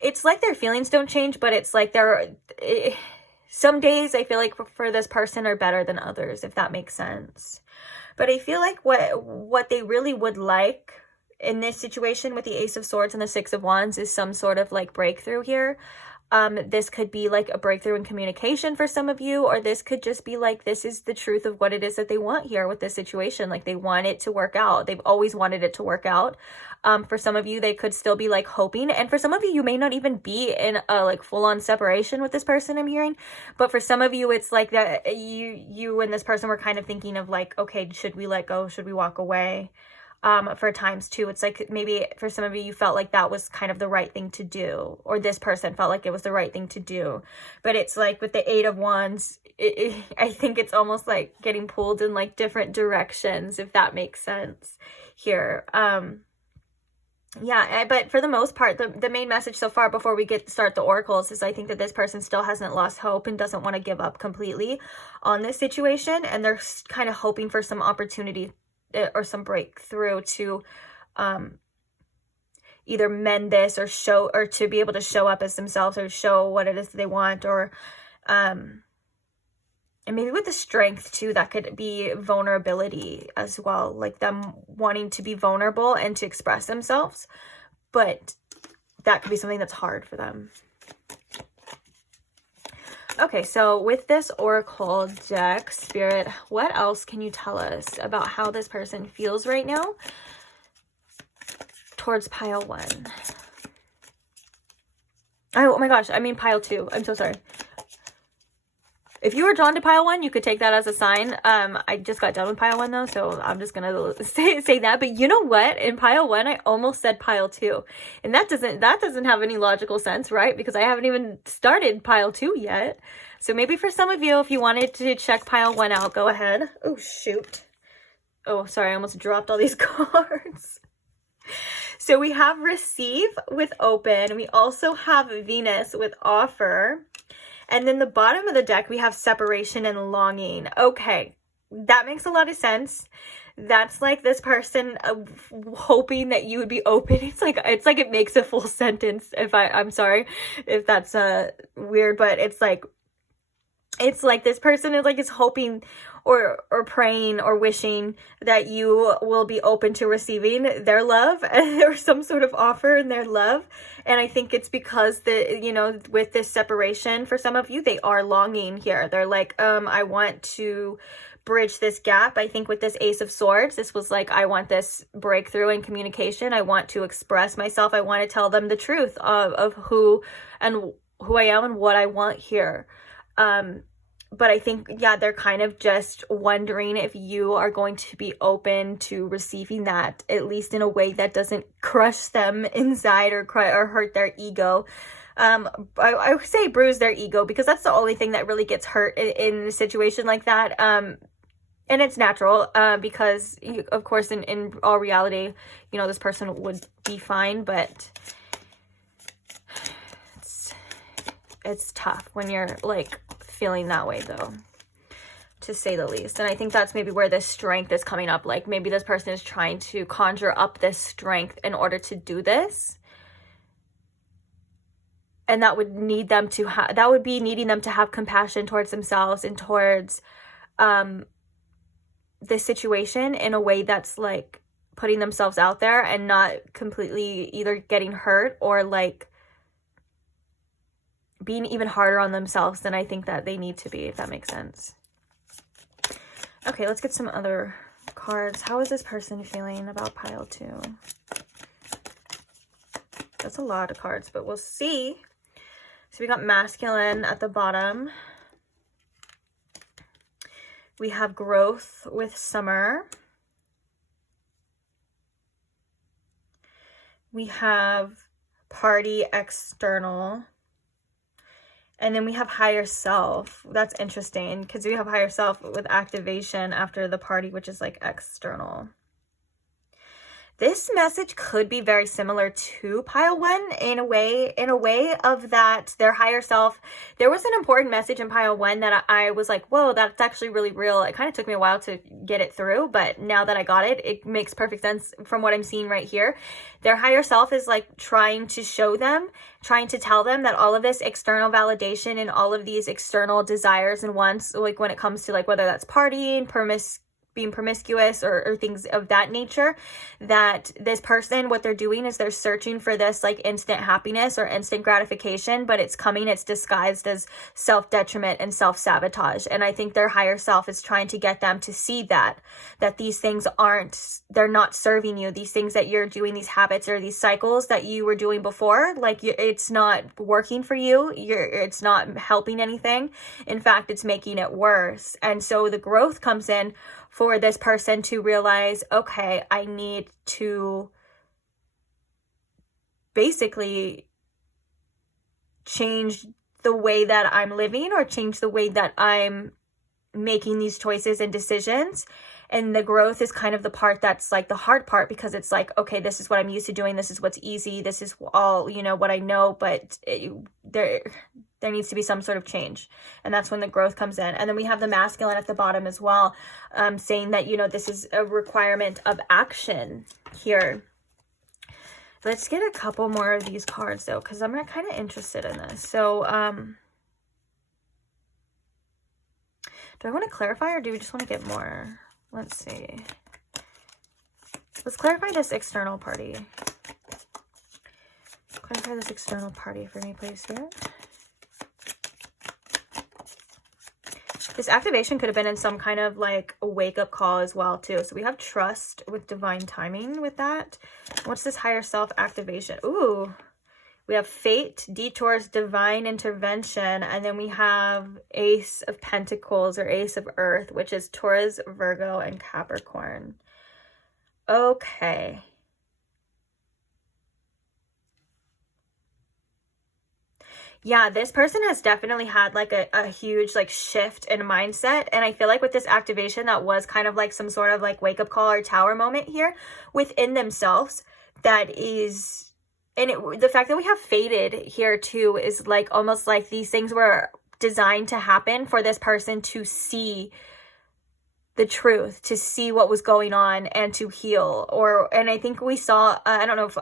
it's like their feelings don't change, but it's like some days I feel like for this person are better than others, if that makes sense. But I feel like what they really would like in this situation with the Ace of Swords and the Six of Wands is some sort of like breakthrough here. This could be like a breakthrough in communication for some of you, or this could just be like, this is the truth of what it is that they want here with this situation. Like they want it to work out. They've always wanted it to work out. For some of you, they could still be like hoping. And for some of you, you may not even be in a like full-on separation with this person, I'm hearing. But for some of you, it's like that you and this person were kind of thinking of like, okay, should we let go? Should we walk away? For times too, it's like maybe for some of you, you felt like that was kind of the right thing to do, or this person felt like it was the right thing to do. But it's like with the Eight of Wands, I think it's almost like getting pulled in like different directions, if that makes sense here. Yeah, but for the most part, the main message so far before we start the oracles is I think that this person still hasn't lost hope and doesn't want to give up completely on this situation, and they're kind of hoping for some opportunity or some breakthrough to either mend this, or show, or to be able to show up as themselves, or show what it is they want, or and maybe with the Strength too, that could be vulnerability as well, like them wanting to be vulnerable and to express themselves, but that could be something that's hard for them. Okay, so with this Oracle deck, Spirit, what else can you tell us about how this person feels right now towards pile 1? Oh my gosh, I mean pile 2. I'm so sorry. If you were drawn to pile 1, you could take that as a sign. I just got done with pile 1 though, so I'm just gonna say that. But you know what? In pile 1, I almost said pile 2, and that doesn't have any logical sense, right? Because I haven't even started pile 2 yet. So maybe for some of you, if you wanted to check pile 1 out, go ahead. Oh shoot! Oh, sorry, I almost dropped all these cards. So we have receive with open. We also have Venus with offer. And then the bottom of the deck, we have separation and longing. Okay, that makes a lot of sense. That's like this person hoping that you would be open. It's like it makes a full sentence. I'm sorry if that's weird, but it's like this person is hoping or praying or wishing that you will be open to receiving their love or some sort of offer in their love. And I think it's because with this separation, for some of you, they are longing here. They're like, I want to bridge this gap. I think with this Ace of Swords, this was like, I want this breakthrough in communication. I want to express myself. I want to tell them the truth of who I am and what I want here. But I think, yeah, they're kind of just wondering if you are going to be open to receiving that, at least in a way that doesn't crush them inside or hurt their ego. I would say bruise their ego, because that's the only thing that really gets hurt in a situation like that. And it's natural, because of course, in all reality, this person would be fine, but it's tough when you're like feeling that way though, to say the least. And I think that's maybe where this strength is coming up. Like maybe this person is trying to conjure up this strength in order to do this. And that would need them to needing them to have compassion towards themselves and towards this situation in a way that's like putting themselves out there and not completely either getting hurt or like being even harder on themselves than I think that they need to be, if that makes sense. Okay, let's get some other cards. How is this person feeling about pile 2? That's a lot of cards, but we'll see. So we got masculine at the bottom. We have growth with summer. We have party external. And then we have higher self. That's interesting because we have higher self with activation after the party, which is like external. This message could be very similar to pile 1 in a way of that their higher self. There was an important message in pile 1 that I was like, whoa, that's actually really real. It kind of took me a while to get it through, but now that I got it, it makes perfect sense from what I'm seeing right here. Their higher self is like trying to show them, trying to tell them that all of this external validation and all of these external desires and wants, like when it comes to like whether that's partying, being promiscuous or things of that nature, that this person, what they're doing is they're searching for this like instant happiness or instant gratification, but it's disguised as self-detriment and self-sabotage. And I think their higher self is trying to get them to see that these things they're not serving you. These things that you're doing, these habits or these cycles that you were doing before, like it's not working for you. It's not helping anything. In fact, it's making it worse. And so the growth comes in for this person to realize, okay, I need to basically change the way that I'm living or change the way that I'm making these choices and decisions. And the growth is kind of the part that's like the hard part, because it's like, okay, this is what I'm used to doing. This is what's easy. This is all, what I know, but there needs to be some sort of change. And that's when the growth comes in. And then we have the masculine at the bottom as well, saying that, this is a requirement of action here. Let's get a couple more of these cards though, because I'm kind of interested in this. So, do I want to clarify or do we just want to get more? Let's see. Let's clarify this external party. Clarify this external party for me, please, Spirit. This activation could have been in some kind of like a wake-up call as well too. So we have trust with divine timing with that. What's this higher self activation? Ooh, we have fate, detours, divine intervention, and then we have Ace of Pentacles or Ace of Earth, which is Taurus, Virgo, and Capricorn. Okay. Yeah, this person has definitely had like a huge like shift in mindset. And I feel like with this activation, that was kind of like some sort of like wake up call or tower moment here within themselves. That is, and the fact that we have faded here too is like almost like these things were designed to happen for this person to see the truth, to see what was going on and to heal. And I think we saw, I don't know if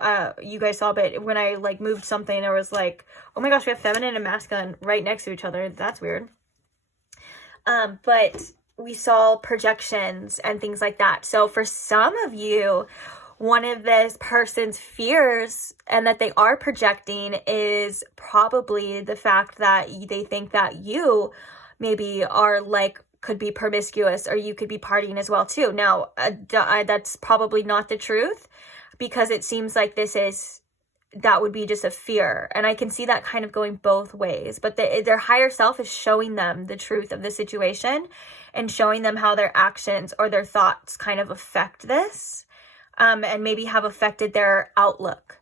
you guys saw, but when I like moved something, there was like, oh my gosh, we have feminine and masculine right next to each other. That's weird. But we saw projections and things like that. So for some of you, one of this person's fears and that they are projecting is probably the fact that they think that you maybe are like, could be promiscuous, or you could be partying as well too. Now, that's probably not the truth, because it seems like that would be just a fear. And I can see that kind of going both ways, but their higher self is showing them the truth of the situation and showing them how their actions or their thoughts kind of affect this, and maybe have affected their outlook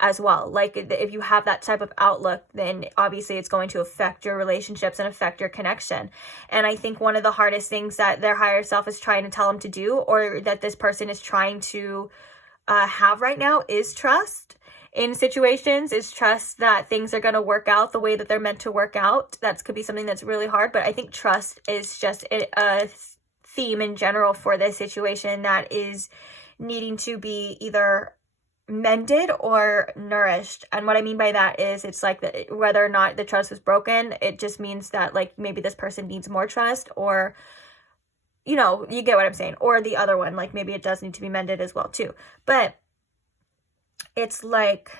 as well. Like if you have that type of outlook, then obviously it's going to affect your relationships and affect your connection. And I think one of the hardest things that their higher self is trying to tell them to do, or that this person is trying to have right now, is trust in situations, is trust that things are going to work out the way that they're meant to work out. That could be something that's really hard, but I think trust is just a theme in general for this situation that is needing to be either mended or nourished. And what I mean by that is, it's like whether or not the trust was broken, it just means that like maybe this person needs more trust, or you know, you get what I'm saying. Or the other one, like maybe it does need to be mended as well too. But it's like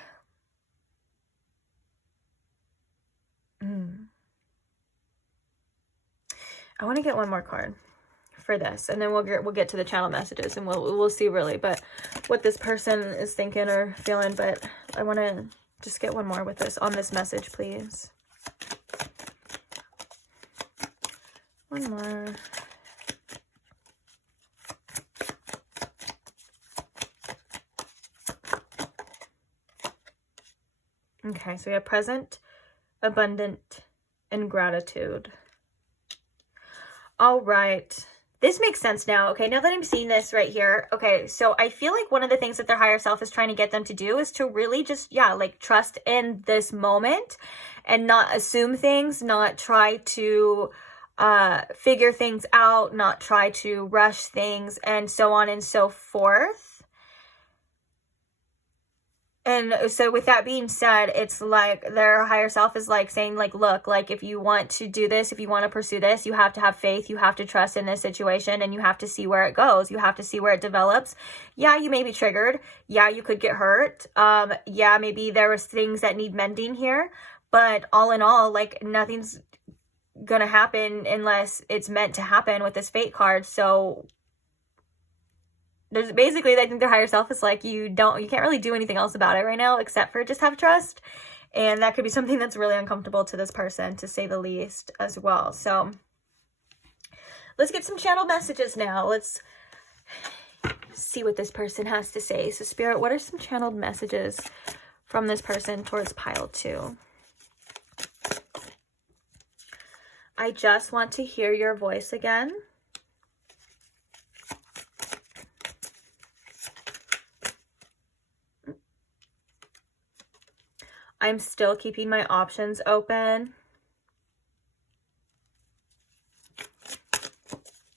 I want to get one more card for this, and then we'll get to the channel messages, and we'll see really but what this person is thinking or feeling. But I want to just get one more with this on this message, please. One more. Okay, so we have present, abundant, and gratitude. All right. This makes sense now. Okay, now that I'm seeing this right here. Okay, so I feel like one of the things that their higher self is trying to get them to do is to really just, like trust in this moment and not assume things, not try to figure things out, not try to rush things, and so on and so forth. And so with that being said, it's like their higher self is like saying like, look, like if you want to do this, if you want to pursue this, you have to have faith, you have to trust in this situation, and you have to see where it goes. You have to see where it develops. Yeah, you may be triggered. Yeah, you could get hurt. Yeah, maybe there was things that need mending here, but all in all, like nothing's gonna happen unless it's meant to happen with this fate card. So there's basically, I think their higher self is like, you can't really do anything else about it right now except for just have trust. And that could be something that's really uncomfortable to this person, to say the least, as well. So let's get some channel messages now. Let's see what this person has to say. So Spirit, what are some channeled messages from this person towards pile 2? I just want to hear your voice again. I'm still keeping my options open.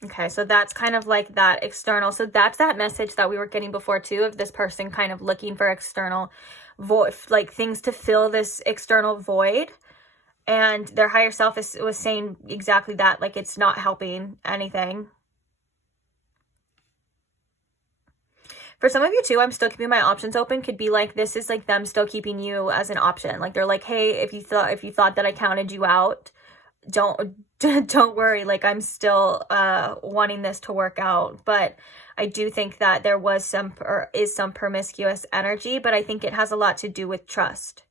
Okay, so that's kind of like that external. So that's that message that we were getting before too, of this person kind of looking for external void, like things to fill this external void. And their higher self was saying exactly that, like it's not helping anything. For some of you too, I'm still keeping my options open. Could be like, this is like them still keeping you as an option. Like they're like, hey, if you thought that I counted you out, don't worry, like I'm still wanting this to work out. But I do think that there was some promiscuous energy, but I think it has a lot to do with trust,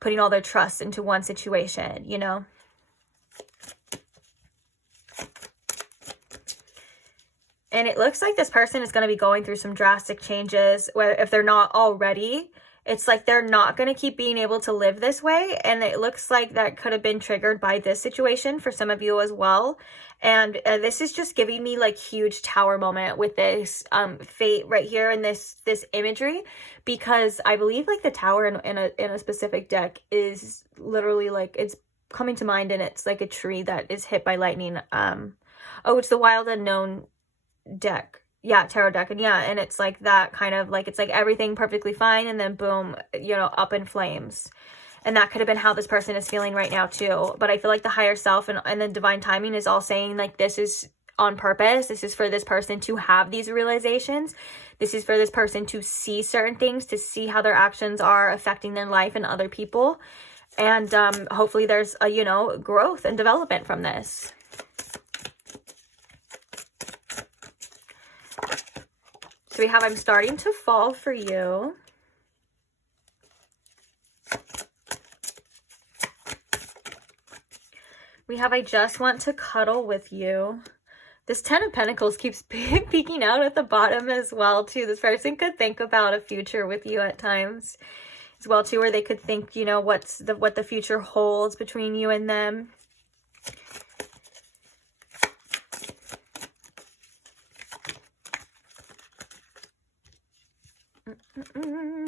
putting all their trust into one situation, you know. And it looks like this person is going to be going through some drastic changes, where if they're not already, it's like they're not going to keep being able to live this way. And it looks like that could have been triggered by this situation for some of you as well. And this is just giving me like huge tower moment with this fate right here in this imagery, because I believe like the tower in a specific deck is literally like, it's coming to mind, and it's like a tree that is hit by lightning. Oh, it's the Wild Unknown deck. Yeah, tarot deck. And yeah, and it's like that kind of like, it's like everything perfectly fine, and then boom, you know, up in flames. And that could have been how this person is feeling right now too. But I feel like the higher self and the divine timing is all saying like, this is on purpose. This is for this person to have these realizations. This is for this person to see certain things, to see how their actions are affecting their life and other people. And hopefully there's a, you know, growth and development from this. So we have, I'm starting to fall for you. We have, I just want to cuddle with you. This 10 of Pentacles keeps peeking out at the bottom as well, too. This person could think about a future with you at times as well, too, or they could think, you know, what the future holds between you and them.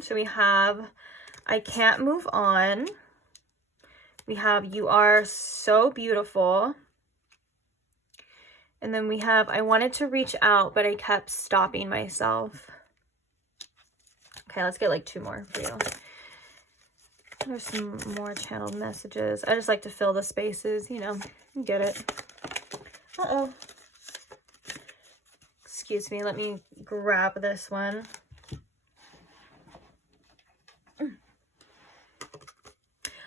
So we have, I can't move on. We have, you are so beautiful. And then we have, I wanted to reach out, but I kept stopping myself. Okay, let's get like 2 more for you. There's some more channeled messages. I just like to fill the spaces, you know, you get it. Uh-oh. Excuse me, let me grab this one.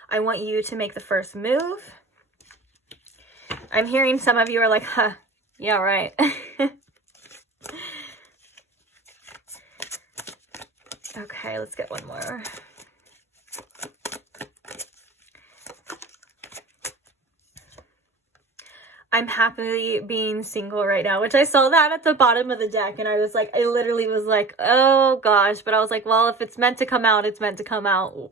I want you to make the first move. I'm hearing some of you are like, huh, yeah, right. Okay, let's get one more. I'm happily being single right now, which I saw that at the bottom of the deck, and I was like, I literally was like, oh gosh, but I was like, well, if it's meant to come out, it's meant to come out.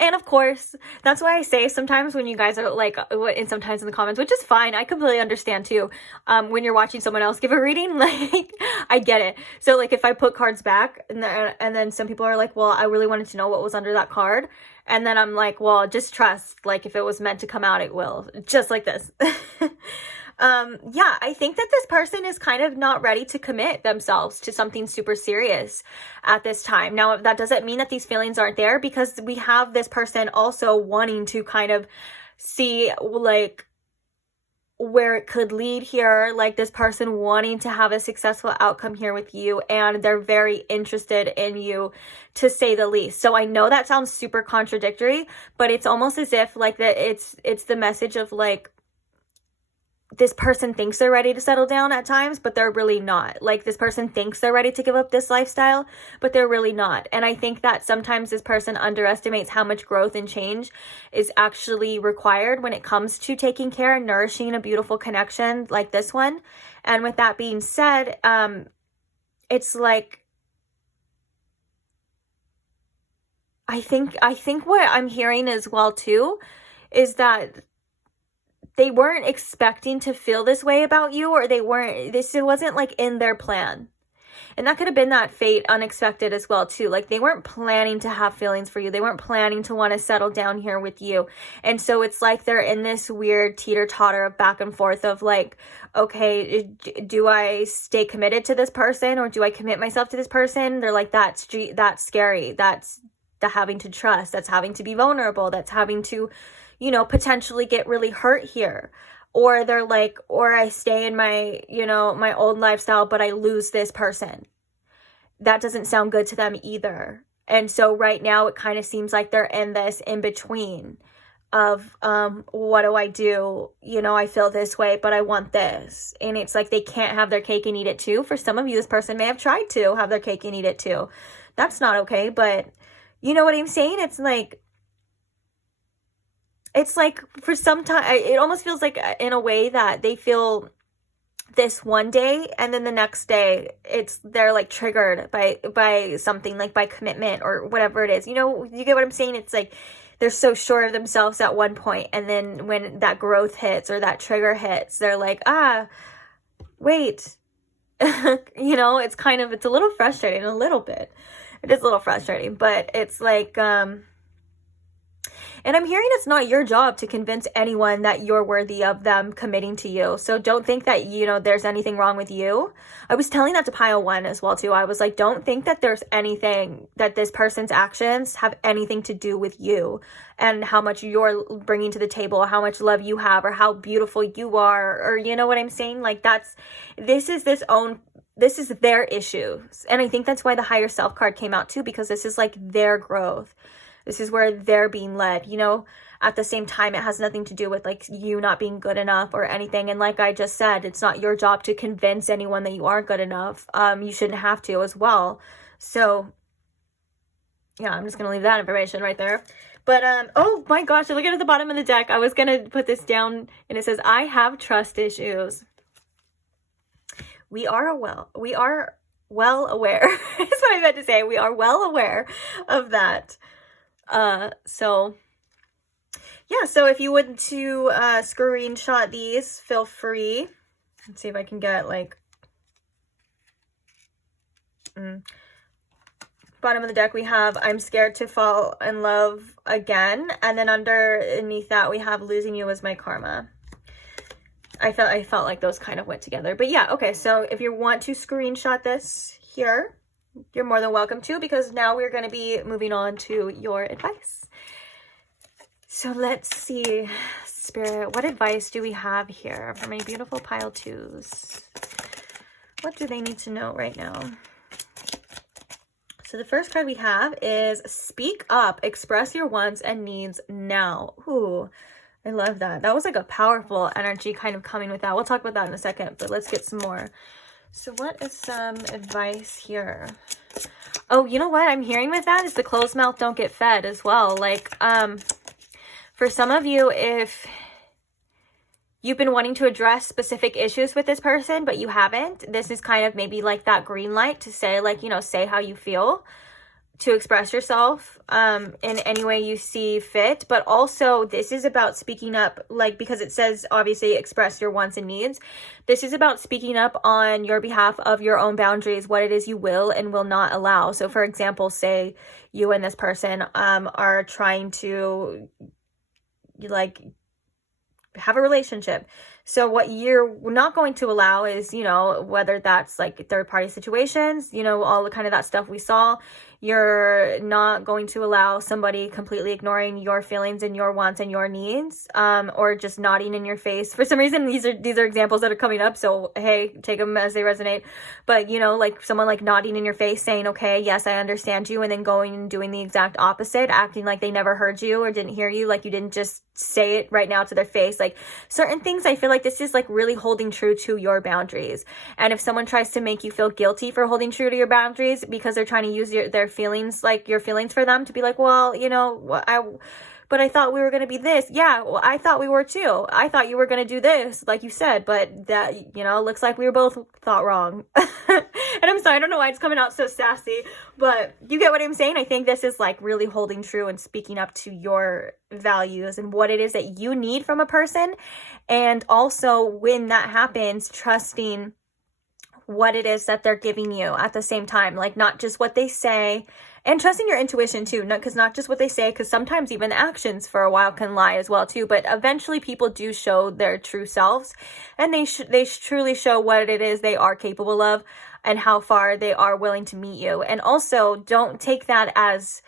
And of course, that's why I say sometimes when you guys are like, and sometimes in the comments, which is fine, I completely understand too, when you're watching someone else give a reading, like, I get it. So like if I put cards back and then some people are like, well, I really wanted to know what was under that card. And then I'm like, well, just trust, like if it was meant to come out, it will, just like this. Yeah, I think that this person is kind of not ready to commit themselves to something super serious at this time. Now, that doesn't mean that these feelings aren't there, because we have this person also wanting to kind of see like where it could lead here, like this person wanting to have a successful outcome here with you, and they're very interested in you, to say the least. So I know that sounds super contradictory, but it's almost as if like that it's the message of like, this person thinks they're ready to settle down at times, but they're really not. Like this person thinks they're ready to give up this lifestyle, but they're really not. And I think that sometimes this person underestimates how much growth and change is actually required when it comes to taking care and nourishing a beautiful connection like this one. And with that being said, it's like, I think what I'm hearing as well too is that they weren't expecting to feel this way about you, or it wasn't like in their plan. And that could have been that fate unexpected as well too. Like they weren't planning to have feelings for you. They weren't planning to want to settle down here with you. And so it's like they're in this weird teeter-totter of back and forth of like, okay, do I stay committed to this person, or do I commit myself to this person? They're like, that's scary. That's the having to trust. That's having to be vulnerable. That's having to, you know, potentially get really hurt here. Or they're like, or I stay in my, you know, my old lifestyle, but I lose this person. That doesn't sound good to them either. And so right now it kind of seems like they're in this in between. of, what do I do? You know, I feel this way, but I want this. And it's like they can't have their cake and eat it too. For some of you, this person may have tried to have their cake and eat it too. That's not okay, but you know what I'm saying? It's like for some time, it almost feels like in a way that they feel this one day, and then the next day they're like triggered by something, like by commitment or whatever it is. You know, you get what I'm saying? It's like they're so sure of themselves at one point, and then when that growth hits or that trigger hits, they're like, wait. You know, it's a little frustrating, a little bit. It is a little frustrating, but it's like, and I'm hearing it's not your job to convince anyone that you're worthy of them committing to you. So don't think that, you know, there's anything wrong with you. I was telling that to pile 1 as well, too. I was like, don't think that there's anything, that this person's actions have anything to do with you and how much you're bringing to the table, how much love you have, or how beautiful you are, or you know what I'm saying? Like this is their issues. And I think that's why the higher self card came out too, because this is like their growth. This is where they're being led, you know. At the same time, it has nothing to do with like you not being good enough or anything. And like I just said, it's not your job to convince anyone that you are good enough. You shouldn't have to as well. So yeah, I'm just going to leave that information right there. But, oh my gosh, look at the bottom of the deck. I was going to put this down and it says, I have trust issues. We are well aware. That's what I meant to say. We are well aware of that. So yeah, so if you would to screenshot these, feel free. Let's see if I can get like bottom of the deck we have I'm scared to fall in love again, and then underneath that we have losing you as my karma. I felt like those kind of went together. But yeah, okay, so if you want to screenshot this here, you're more than welcome to, because now we're going to be moving on to your advice. So let's see, Spirit, what advice do we have here for my beautiful pile 2s? What do they need to know right now? So the first card we have is speak up, express your wants and needs now. Ooh, I love that. That was like a powerful energy kind of coming with that. We'll talk about that in a second, but let's get some more. So what is some advice here? Oh, you know what I'm hearing with that is the closed mouth don't get fed as well. Like, for some of you, if you've been wanting to address specific issues with this person, but you haven't, this is kind of maybe like that green light to say, like, you know, say how you feel, to express yourself in any way you see fit. But also this is about speaking up, like, because it says obviously express your wants and needs. This is about speaking up on your behalf of your own boundaries, what it is you will and will not allow. So for example, say you and this person are trying to like have a relationship. So what you're not going to allow is, you know, whether that's like third party situations, you know, all the kind of that stuff we saw. You're not going to allow somebody completely ignoring your feelings and your wants and your needs, or just nodding in your face. For some reason, these are examples that are coming up. So, hey, take them as they resonate. But, you know, like someone like nodding in your face saying, okay, yes, I understand you. And then going and doing the exact opposite, acting like they never heard you or didn't hear you. Like you didn't just say it right now to their face. Like certain things, I feel like this is like really holding true to your boundaries. And if someone tries to make you feel guilty for holding true to your boundaries because they're trying to use their feelings, like your feelings for them to be like, well, you know, but I thought we were going to be this. Yeah, well, I thought we were too. I thought you were going to do this, like you said, but that, you know, looks like we were both thought wrong. And I'm sorry, I don't know why it's coming out so sassy, but you get what I'm saying? I think this is like really holding true and speaking up to your values and what it is that you need from a person. And also when that happens, trusting what it is that they're giving you at the same time, like not just what they say, and trusting your intuition too, because not just what they say, because sometimes even actions for a while can lie as well too, but eventually people do show their true selves, and they truly show what it is they are capable of and how far they are willing to meet you. And also don't take that as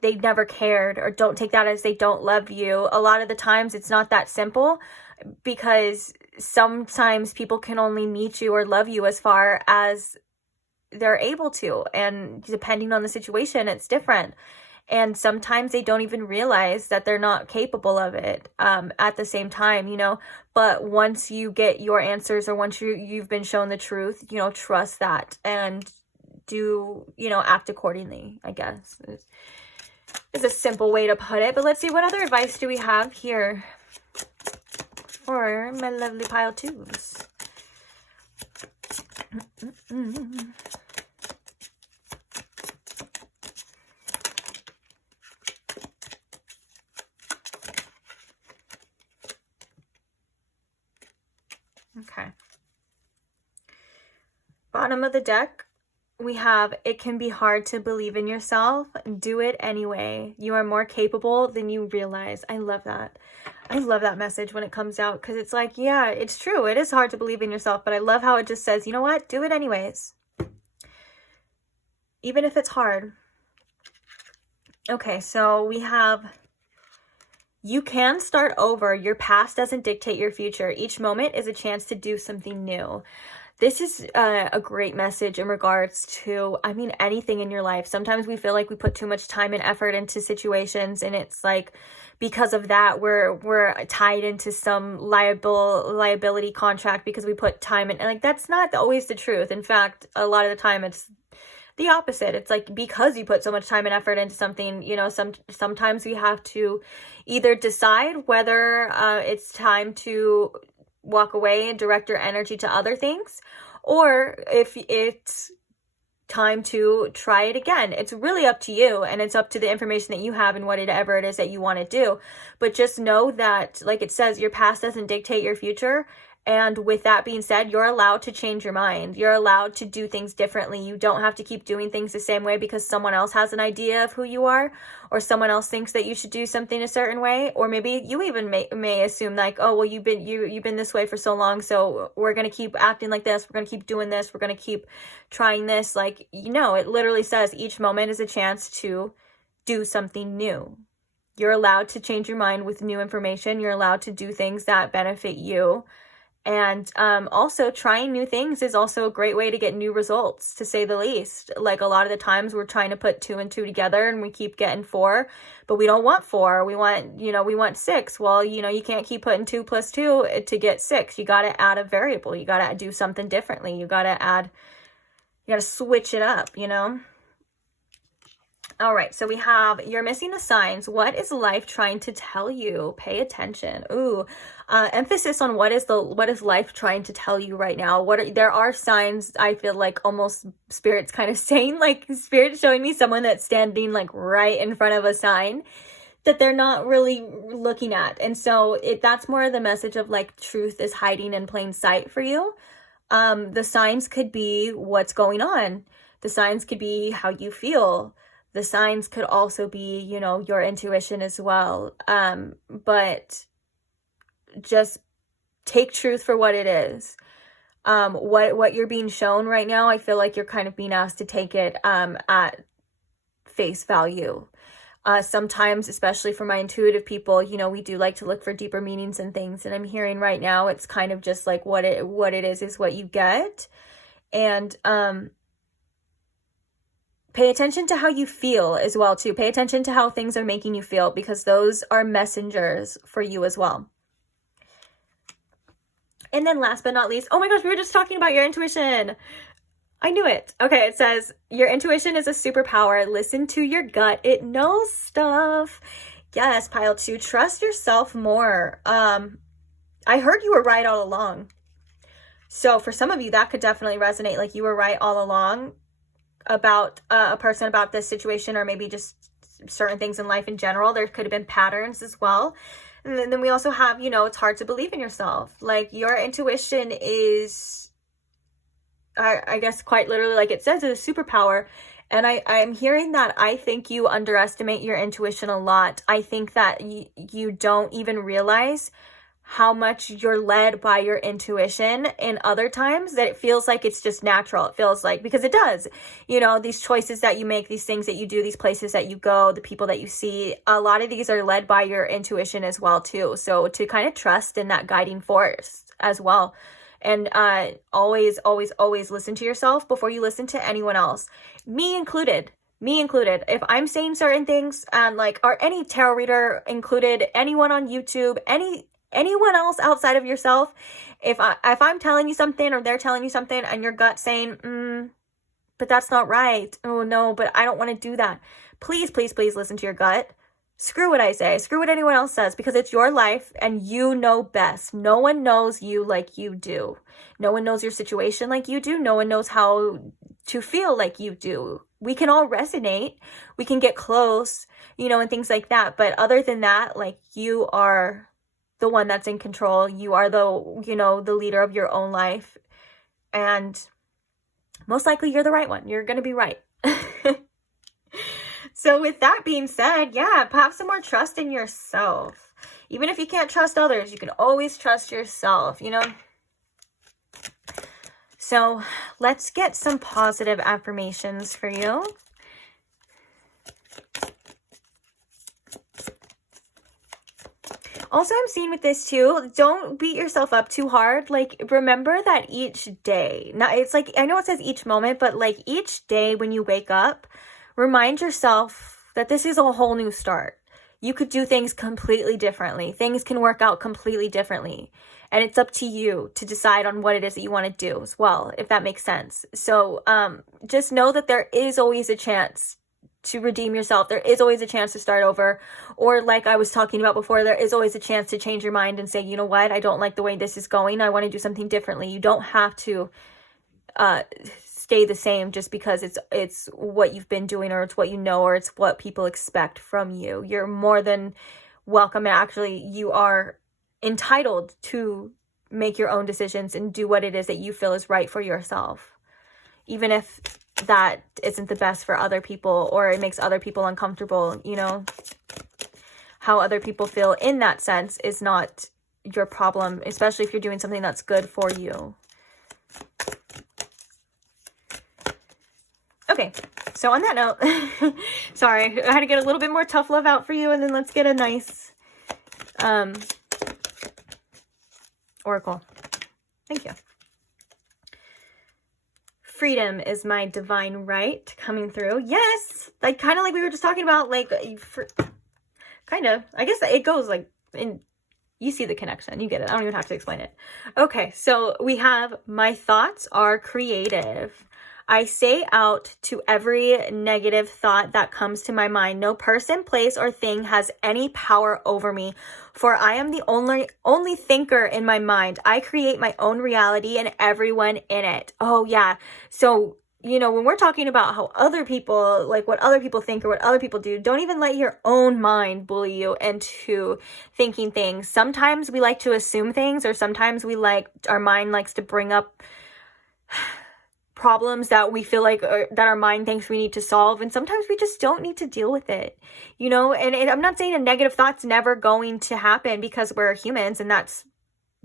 they never cared, or don't take that as they don't love you. A lot of the times it's not that simple, because sometimes people can only meet you or love you as far as they're able to, and depending on the situation, it's different. And sometimes they don't even realize that they're not capable of it at the same time, you know. But once you get your answers, or once you've been shown the truth, you know, trust that and do, you know, act accordingly, I guess is a simple way to put it. But let's see, what other advice do we have here for my lovely pile twos? Okay. Bottom of the deck, we have, it can be hard to believe in yourself. Do it anyway. You are more capable than you realize. I love that. I love that message when it comes out, because it's like, yeah, it's true. It is hard to believe in yourself, but I love how it just says, you know what? Do it anyways. Even if it's hard. Okay, so we have, you can start over. Your past doesn't dictate your future. Each moment is a chance to do something new. This is a great message in regards to, I mean, anything in your life. Sometimes we feel like we put too much time and effort into situations, and it's like, because of that, we're tied into some liability contract because we put time in. And like, that's not always the truth. In fact, a lot of the time it's the opposite. It's like, because you put so much time and effort into something, you know, sometimes we have to either decide whether it's time to walk away and direct your energy to other things, or if it's time to try it again. It's really up to you, and it's up to the information that you have and whatever it is that you want to do. But just know that, like it says, your past doesn't dictate your future. And with that being said, you're allowed to change your mind. You're allowed to do things differently. You don't have to keep doing things the same way because someone else has an idea of who you are, or someone else thinks that you should do something a certain way. Or maybe you even may assume like, oh, well, you've been this way for so long, so we're going to keep acting like this. We're going to keep doing this. We're going to keep trying this. Like, you know, it literally says each moment is a chance to do something new. You're allowed to change your mind with new information. You're allowed to do things that benefit you. And also trying new things is also a great way to get new results, to say the least. Like, a lot of the times we're trying to put 2 and 2 together and we keep getting 4, but we don't want 4. We want 6. Well, you know, you can't keep putting 2 plus 2 to get 6. You got to add a variable. You got to do something differently. You got to switch it up, you know? All right, so we have, you're missing the signs. What is life trying to tell you? Pay attention. Ooh, emphasis on what is life trying to tell you right now? There are signs, I feel like almost Spirit's kind of saying, like Spirit's showing me someone that's standing like right in front of a sign that they're not really looking at. And so that's more of the message of like, truth is hiding in plain sight for you. The signs could be what's going on. The signs could be how you feel. The signs could also be, you know, your intuition as well. But just take truth for what it is. What you're being shown right now, I feel like you're kind of being asked to take it at face value. Sometimes, especially for my intuitive people, you know, we do like to look for deeper meanings and things. And I'm hearing right now, it's kind of just like what it is what you get. And pay attention to how you feel as well, too. Pay attention to how things are making you feel, because those are messengers for you as well. And then last but not least, oh my gosh, we were just talking about your intuition. I knew it. Okay, it says, your intuition is a superpower. Listen to your gut. It knows stuff. Yes, pile 2, trust yourself more. I heard you were right all along. So for some of you, that could definitely resonate. Like, you were right all along about a person, about this situation, or maybe just certain things in life in general. There could have been patterns as well. And then we also have, you know, it's hard to believe in yourself. Like, your intuition is, I guess quite literally, like it says, is a superpower. And I'm hearing that I think you underestimate your intuition a lot. I think that you don't even realize how much you're led by your intuition in other times, that it feels like it's just natural. It feels like, because it does, you know, these choices that you make, these things that you do, these places that you go, the people that you see, a lot of these are led by your intuition as well, too. So to kind of trust in that guiding force as well. And always, always, always listen to yourself before you listen to anyone else. Me included. me included, if I'm saying certain things, and like, or any tarot reader included, anyone on YouTube, anyone else outside of yourself, if I'm telling you something, or they're telling you something, and your gut saying, but that's not right. Oh no, but I don't want to do that. Please, please, please listen to your gut. Screw what I say. Screw what anyone else says, because it's your life and you know best. No one knows you like you do. No one knows your situation like you do. No one knows how to feel like you do. We can all resonate. We can get close, you know, and things like that. But other than that, like, you are the one that's in control. You are the, you know, the leader of your own life. And most likely you're the right one. You're going to be right. So with that being said, yeah, have some more trust in yourself. Even if you can't trust others, you can always trust yourself, you know? So let's get some positive affirmations for you. Also, I'm seeing with this too, don't beat yourself up too hard. Like, remember that each day, it's like, I know it says each moment, but like each day when you wake up, remind yourself that this is a whole new start. You could do things completely differently. Things can work out completely differently. And it's up to you to decide on what it is that you want to do as well, if that makes sense. So just know that there is always a chance to redeem yourself. There is always a chance to start over. Or like I was talking about before, there is always a chance to change your mind and say, you know what, I don't like the way this is going. I want to do something differently. You don't have to stay the same just because it's what you've been doing, or it's what you know, or it's what people expect from you. You're more than welcome. And actually, you are entitled to make your own decisions and do what it is that you feel is right for yourself, even if that isn't the best for other people, or it makes other people uncomfortable. You know, how other people feel in that sense is not your problem, especially if you're doing something that's good for you. Okay, so on that note, sorry, I had to get a little bit more tough love out for you, and then let's get a nice oracle. Thank you. Freedom is my divine right coming through. Yes, like kind of like we were just talking about, like kind of. I guess it goes like in. You see the connection. You get it. I don't even have to explain it. Okay, so we have my thoughts are creative. I say out to every negative thought that comes to my mind. No person, place, or thing has any power over me, for I am the only thinker in my mind. I create my own reality and everyone in it. Oh, yeah. So, you know, when we're talking about how other people, like what other people think or what other people do, don't even let your own mind bully you into thinking things. Sometimes we like to assume things, or sometimes our mind likes to bring up problems that we feel like that our mind thinks we need to solve, and sometimes we just don't need to deal with it, you know. And I'm not saying a negative thought's never going to happen, because we're humans and that's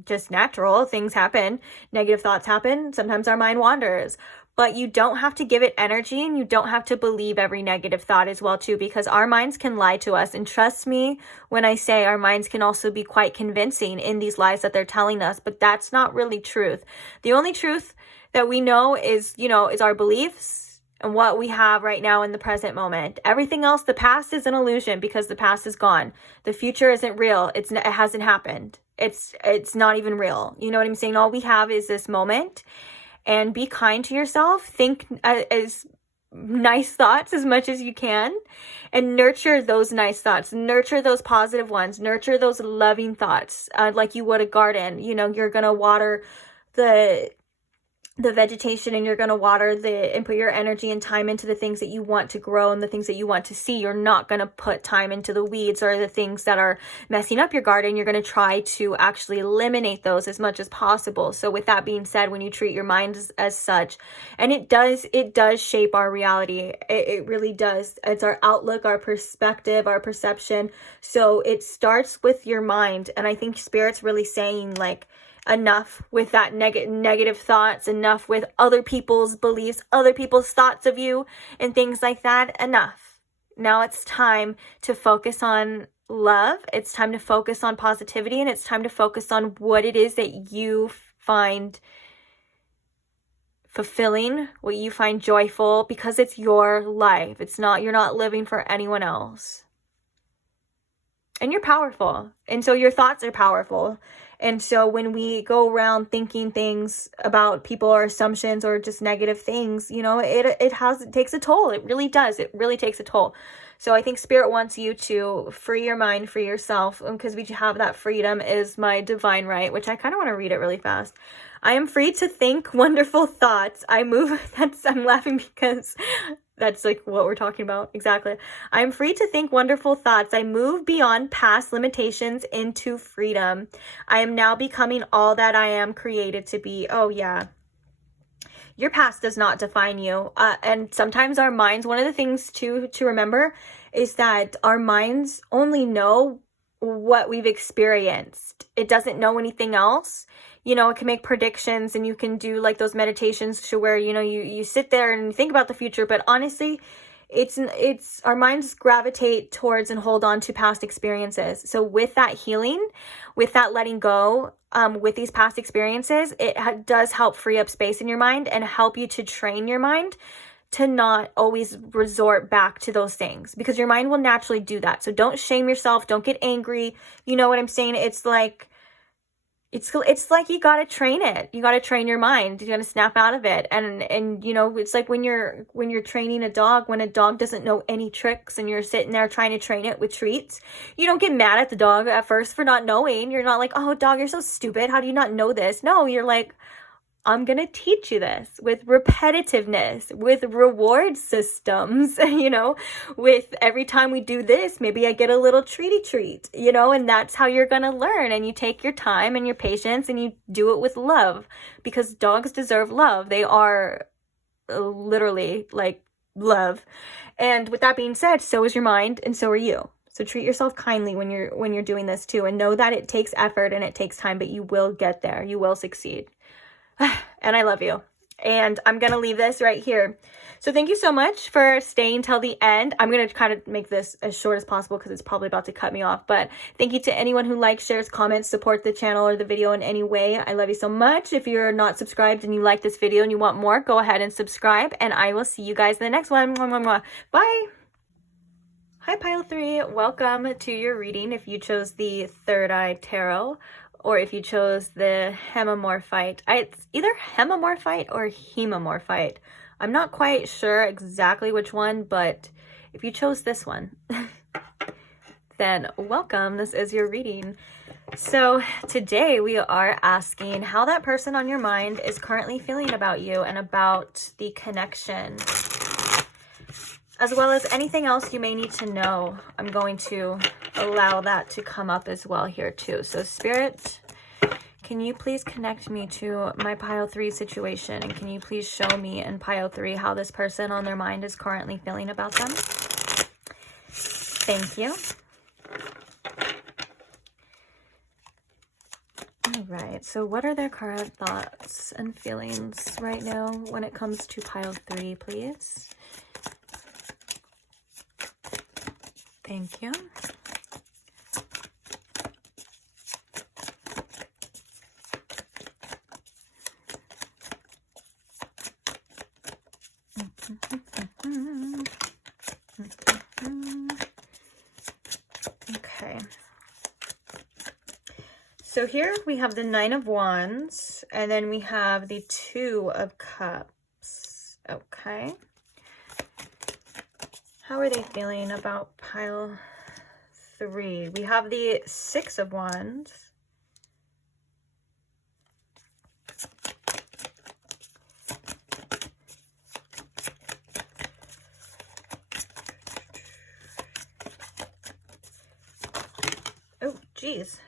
just natural. Things happen, negative thoughts happen, sometimes our mind wanders, but you don't have to give it energy, and you don't have to believe every negative thought as well too, because our minds can lie to us. And trust me when I say our minds can also be quite convincing in these lies that they're telling us, but that's not really truth. The only truth that we know is, you know, is our beliefs and what we have right now in the present moment. Everything else, the past is an illusion, because the past is gone. The future isn't real. It hasn't happened. It's not even real. You know what I'm saying? All we have is this moment. And be kind to yourself. Think as nice thoughts as much as you can, and nurture those nice thoughts. Nurture those positive ones. Nurture those loving thoughts, like you would a garden. You know, you're gonna water the vegetation, and you're going to water and put your energy and time into the things that you want to grow and the things that you want to see. You're not going to put time into the weeds or the things that are messing up your garden. You're going to try to actually eliminate those as much as possible. So with that being said, when you treat your mind as such, and it does shape our reality. It really does. It's our outlook, our perspective, our perception. So it starts with your mind. And I think Spirit's really saying, like, enough with that negative thoughts, enough with other people's beliefs, other people's thoughts of you and things like that. Enough. Now it's time to focus on love. It's time to focus on positivity, and it's time to focus on what it is that you find fulfilling, what you find joyful, because it's your life. It's not, you're not living for anyone else. And you're powerful. And so your thoughts are powerful. And so when we go around thinking things about people or assumptions or just negative things, you know, it takes a toll. It really does. It really takes a toll. So I think Spirit wants you to free your mind, free yourself, because we have that freedom is my divine right, which I kind of want to read it really fast. I am free to think wonderful thoughts. I'm laughing because that's like what we're talking about. Exactly. I'm free to think wonderful thoughts. I move beyond past limitations into freedom. I am now becoming all that I am created to be. Oh yeah. Your past does not define you. And sometimes our minds, one of the things to remember is that our minds only know what we've experienced. It doesn't know anything else. You know, it can make predictions, and you can do like those meditations to where, you know, you sit there and you think about the future, but honestly, it's our minds gravitate towards and hold on to past experiences. So with that healing, with that letting go, with these past experiences, it does help free up space in your mind and help you to train your mind to not always resort back to those things, because your mind will naturally do that. So don't shame yourself. Don't get angry. You know what I'm saying? It's like you got to train it. You got to train your mind. You got to snap out of it. And you know, it's like when you're training a dog, when a dog doesn't know any tricks and you're sitting there trying to train it with treats, you don't get mad at the dog at first for not knowing. You're not like, oh, dog, you're so stupid. How do you not know this? No, you're like, I'm going to teach you this with repetitiveness, with reward systems, you know, with every time we do this, maybe I get a little treat, you know, and that's how you're going to learn. And you take your time and your patience and you do it with love, because dogs deserve love. They are literally like love. And with that being said, so is your mind and so are you. So treat yourself kindly when you're doing this too, and know that it takes effort and it takes time, but you will get there. You will succeed. And I love you. And I'm going to leave this right here. So thank you so much for staying till the end. I'm going to kind of make this as short as possible because it's probably about to cut me off. But thank you to anyone who likes, shares, comments, support the channel or the video in any way. I love you so much. If you're not subscribed and you like this video and you want more, go ahead and subscribe. And I will see you guys in the next one. Mwah, mwah, mwah. Bye. Hi, Pile 3. Welcome to your reading if you chose the Third Eye Tarot, or if you chose the Hemimorphite. It's either Hemimorphite or Hemimorphite. I'm not quite sure exactly which one, but if you chose this one, then welcome. This is your reading. So today we are asking how that person on your mind is currently feeling about you and about the connection, as well as anything else you may need to know. I'm going to allow that to come up as well here too. So Spirit, can you please connect me to my Pile 3 situation? And can you please show me in Pile 3 how this person on their mind is currently feeling about them? Thank you. All right, so what are their current thoughts and feelings right now when it comes to Pile 3, please? Thank you. Okay. So here we have the Nine of Wands, and then we have the Two of Cups. Okay. How are they feeling about Pile 3? We have the Six of Wands. Oh, geez.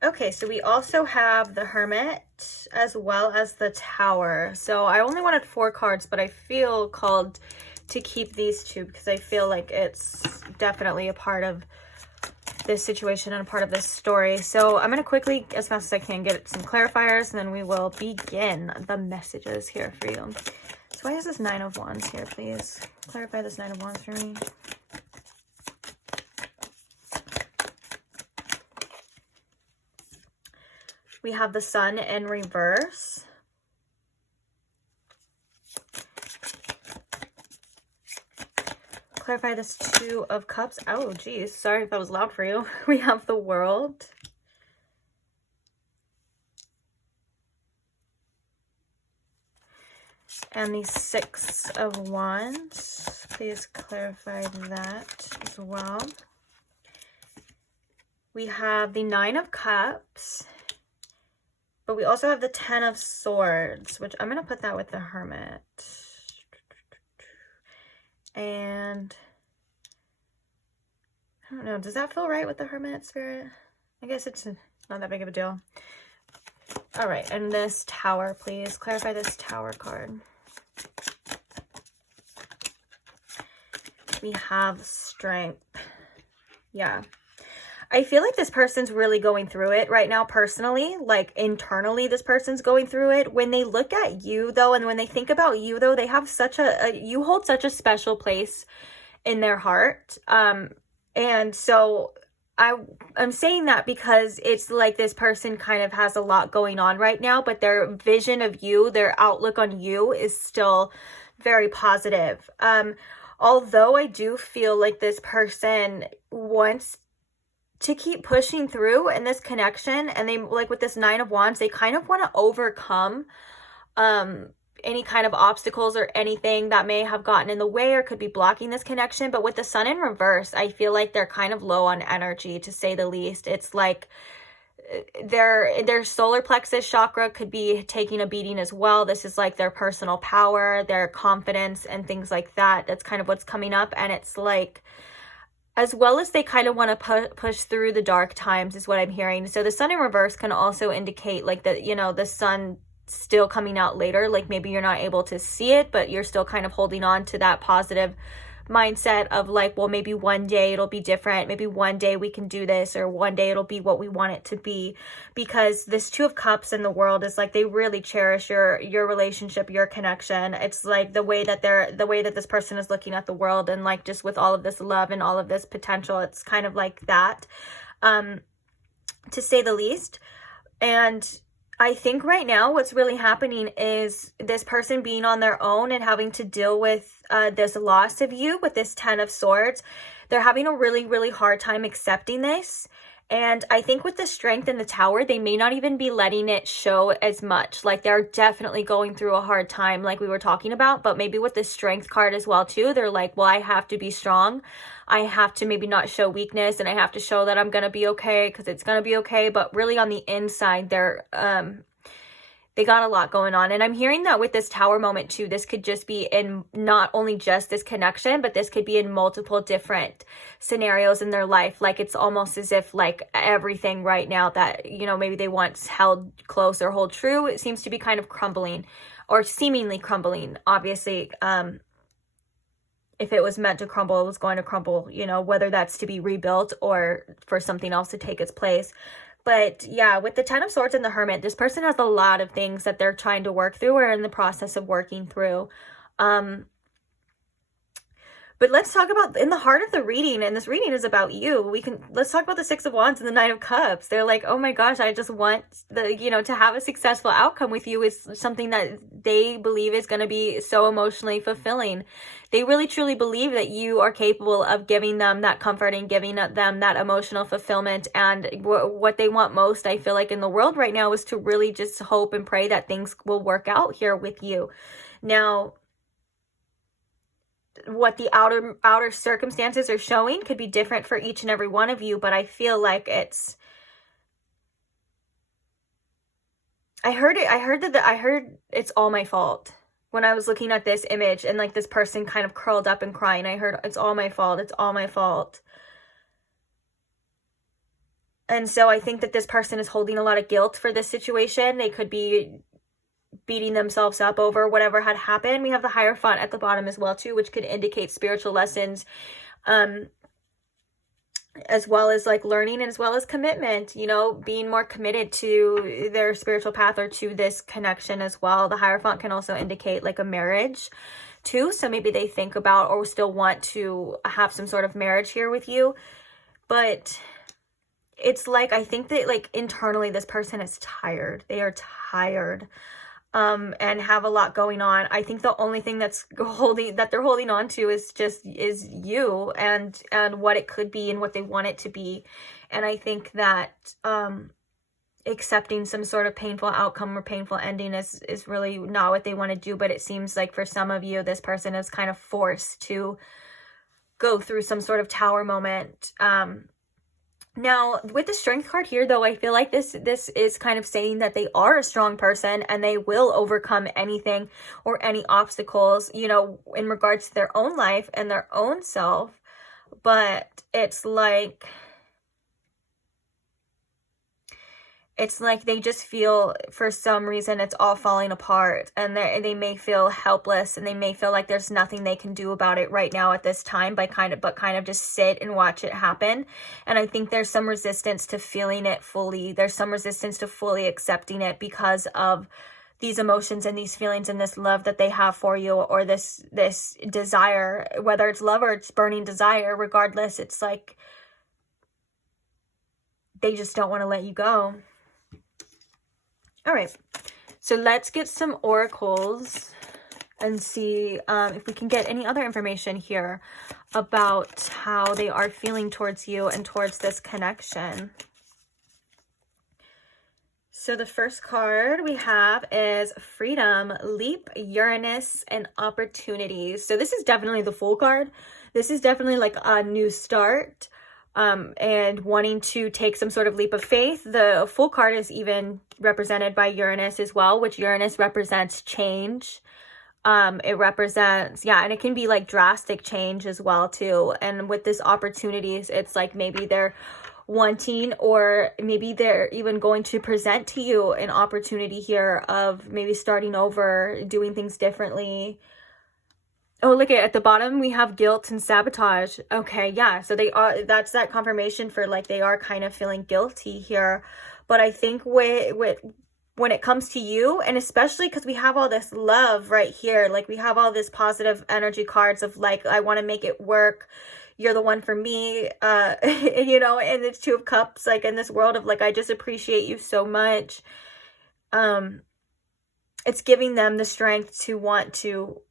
Okay, so we also have the Hermit as well as the Tower. So I only wanted 4 cards, but I feel called to keep these 2 because I feel like it's definitely a part of this situation and a part of this story. So I'm going to quickly, as fast as I can, get some clarifiers, and then we will begin the messages here for you. So why is this Nine of Wands here, please? Clarify this Nine of Wands for me. We have the Sun in reverse. clarify this Two of Cups. Oh, geez. Sorry if that was loud for you. We have the World. And the Six of Wands. Please clarify that as well. We have the Nine of Cups. But we also have the Ten of Swords, which I'm going to put that with the Hermit. And I don't know, does that feel right with the Hermit, Spirit? I guess it's not that big of a deal. All right, and this Tower, please. Clarify this Tower card. We have Strength. Yeah. I feel like this person's really going through it right now personally, like internally this person's going through it. When they look at you though, and when they think about you though, they have such you hold such a special place in their heart. And so I'm saying that because it's like this person kind of has a lot going on right now, but their vision of you, their outlook on you is still very positive. Although I do feel like this person wants to keep pushing through in this connection, and they, like with this Nine of Wands, they kind of want to overcome any kind of obstacles or anything that may have gotten in the way or could be blocking this connection. But with the Sun in reverse, I feel like they're kind of low on energy, to say the least. It's like their solar plexus chakra could be taking a beating as well. This is like their personal power, their confidence, and things like that. That's kind of what's coming up. And it's like, as well as they kind of want to push through the dark times is what I'm hearing. So the Sun in reverse can also indicate like that, you know, the sun still coming out later. Like maybe you're not able to see it, but you're still kind of holding on to that positive mindset of like, well, maybe one day it'll be different. Maybe one day we can do this, or one day it'll be what we want it to be. Because this Two of Cups in the World is like, they really cherish your relationship, your connection. It's like the way that this person is looking at the world, and like just with all of this love and all of this potential, it's kind of like that, to say the least. And I think right now what's really happening is this person being on their own and having to deal with this loss of you with this Ten of Swords. They're having a really, really hard time accepting this. And I think with the Strength in the Tower, they may not even be letting it show as much. Like they're definitely going through a hard time like we were talking about. But maybe with the Strength card as well too, they're like, well, I have to be strong. I have to maybe not show weakness, and I have to show that I'm going to be okay, because it's going to be okay. But really on the inside, they got a lot going on. And I'm hearing that with this Tower moment too, this could just be in not only just this connection, but this could be in multiple different scenarios in their life. Like it's almost as if like everything right now that, you know, maybe they once held close or hold true, it seems to be kind of crumbling, or seemingly crumbling. Obviously, if it was meant to crumble, it was going to crumble, you know, whether that's to be rebuilt or for something else to take its place. But yeah, with the Ten of Swords and the Hermit, this person has a lot of things that they're trying to work through, or in the process of working through. But let's talk about in the heart of the reading, and this reading is about you. Let's talk about the Six of Wands and the Nine of Cups. They're like, oh my gosh, I just want to have a successful outcome with you is something that they believe is going to be so emotionally fulfilling. They really truly believe that you are capable of giving them that comfort and giving them that emotional fulfillment. And what they want most, I feel like, in the world right now is to really just hope and pray that things will work out here with you. Now, what the outer circumstances are showing could be different for each and every one of you, but I feel like I heard it's all my fault. When I was looking at this image and like this person kind of curled up and crying, I heard it's all my fault. It's all my fault. And so I think that this person is holding a lot of guilt for this situation. They could be beating themselves up over whatever had happened. We have the Hierophant at the bottom as well too, which could indicate spiritual lessons, as well as like learning, and as well as commitment, you know, being more committed to their spiritual path or to this connection as well. The Hierophant can also indicate like a marriage too. So maybe they think about or still want to have some sort of marriage here with you. But it's like, I think that like internally this person is tired. They are tired. and have a lot going on. I think the only thing that they're holding on to is you and what it could be and what they want it to be. And I think that accepting some sort of painful outcome or painful ending is really not what they want to do. But it seems like for some of you, this person is kind of forced to go through some sort of tower moment. Now, with the Strength card here, though, I feel like this is kind of saying that they are a strong person and they will overcome anything or any obstacles, you know, in regards to their own life and their own self. But it's like they just feel, for some reason, it's all falling apart, and they may feel helpless, and they may feel like there's nothing they can do about it right now at this time, but kind of just sit and watch it happen. And I think there's some resistance to feeling it fully. There's some resistance to fully accepting it because of these emotions and these feelings and this love that they have for you, or this desire, whether it's love or it's burning desire. Regardless, it's like they just don't want to let you go. All right, so let's get some oracles and see if we can get any other information here about how they are feeling towards you and towards this connection. So the first card we have is Freedom, Leap, Uranus, and Opportunities. So this is definitely the Fool card. This is definitely like a new start. And wanting to take some sort of leap of faith. The Fool card is even represented by Uranus as well, which Uranus represents change. It represents, and it can be like drastic change as well too. And with this opportunities, it's like maybe they're wanting, or maybe they're even going to present to you an opportunity here of maybe starting over, doing things differently. Oh, look at the bottom, we have guilt and sabotage. Okay, yeah, so they are, that's that confirmation for like they are kind of feeling guilty here. But I think with when it comes to you, and especially because we have all this love right here, like we have all this positive energy cards of like, I want to make it work. You're the one for me, you know, and it's Two of Cups, like in this world of like, I just appreciate you so much. It's giving them the strength to want to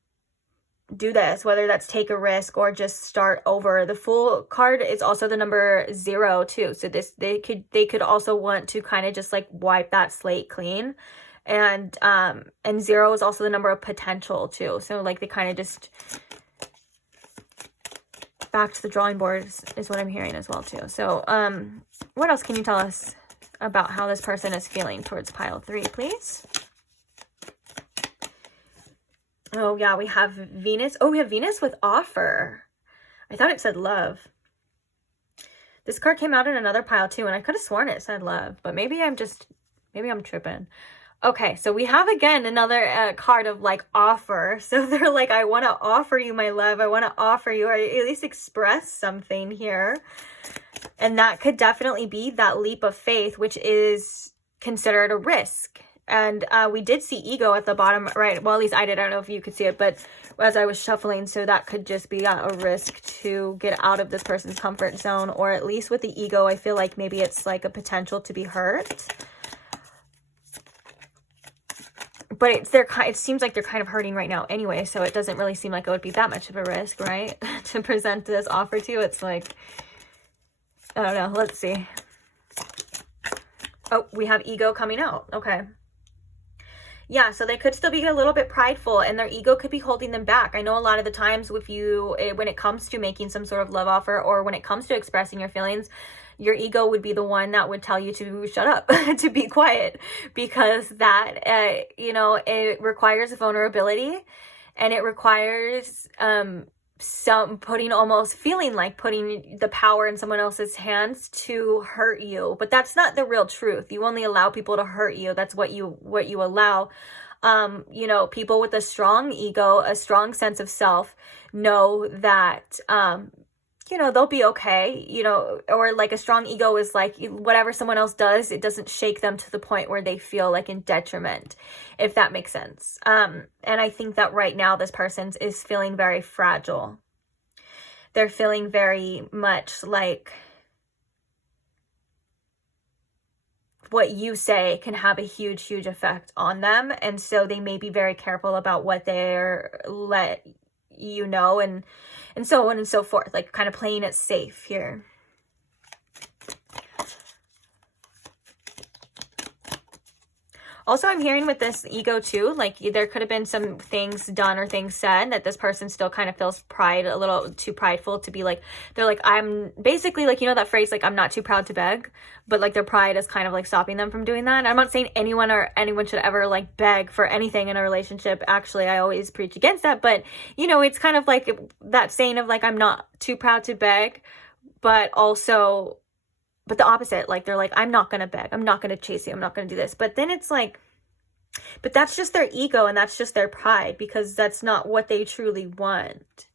do this, whether that's take a risk or just start over. The Fool card is also the number 0 too, so this they could also want to kind of just like wipe that slate clean. And 0 is also the number of potential too, so like they kind of just back to the drawing board is what I'm hearing as well too. So what else can you tell us about how this person is feeling towards pile 3, please? Oh, yeah, we have Venus. Oh, we have Venus with offer. I thought it said love. This card came out in another pile too, and I could have sworn it said love, but maybe I'm tripping. Okay, so we have again another card of like offer. So they're like, I want to offer you my love. I want to offer you, or at least express something here. And that could definitely be that leap of faith, which is considered a risk. And we did see ego at the bottom, right? Well, at least I did. I don't know if you could see it, but as I was shuffling, so that could just be a risk to get out of this person's comfort zone, or at least with the ego, I feel like maybe it's like a potential to be hurt. But it seems like they're kind of hurting right now anyway, so it doesn't really seem like it would be that much of a risk, right? To present this offer to you. It's like, I don't know. Let's see. Oh, we have ego coming out. Okay. Yeah, so they could still be a little bit prideful, and their ego could be holding them back. I know a lot of the times when it comes to making some sort of love offer, or when it comes to expressing your feelings, your ego would be the one that would tell you to shut up, to be quiet, because that, you know, it requires vulnerability, and it requires feeling like putting the power in someone else's hands to hurt you. But that's not the real truth. You only allow people to hurt you. That's what you allow. You know, people with a strong ego, a strong sense of self, know that you know, they'll be okay, you know, or like a strong ego is like whatever someone else does, it doesn't shake them to the point where they feel like in detriment, if that makes sense. And I think that right now this person is feeling very fragile. They're feeling very much like what you say can have a huge effect on them, and so they may be very careful about what they're let you know, and so on and so forth, like kind of playing it safe here. Also, I'm hearing with this ego too, like there could have been some things done or things said that this person still kind of feels pride, a little too prideful to be like, they're like, I'm basically like, you know, that phrase, like, I'm not too proud to beg, but like their pride is kind of like stopping them from doing that. I'm not saying anyone should ever like beg for anything in a relationship. Actually, I always preach against that. But, you know, it's kind of like that saying of like, I'm not too proud to beg, but also, but the opposite, like they're like, I'm not going to beg. I'm not going to chase you. I'm not going to do this. But then it's like, but that's just their ego and that's just their pride, because that's not what they truly want.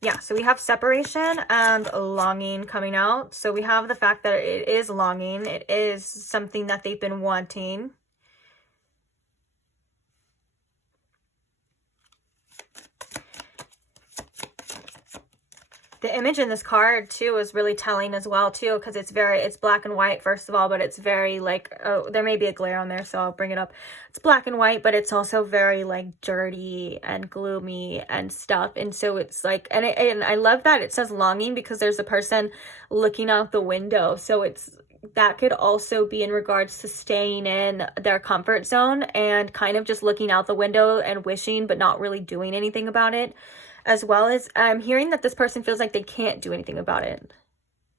Yeah, so we have separation and longing coming out. So we have the fact that it is longing. It is something that they've been wanting. The image in this card too is really telling as well too, because it's black and white first of all, but it's very like, oh, there may be a glare on there, so I'll bring it up. It's black and white, but it's also very like dirty and gloomy and stuff. And so it's like, and I love that it says longing, because there's a person looking out the window. So that could also be in regards to staying in their comfort zone and kind of just looking out the window and wishing, but not really doing anything about it. As well as I'm hearing that this person feels like they can't do anything about it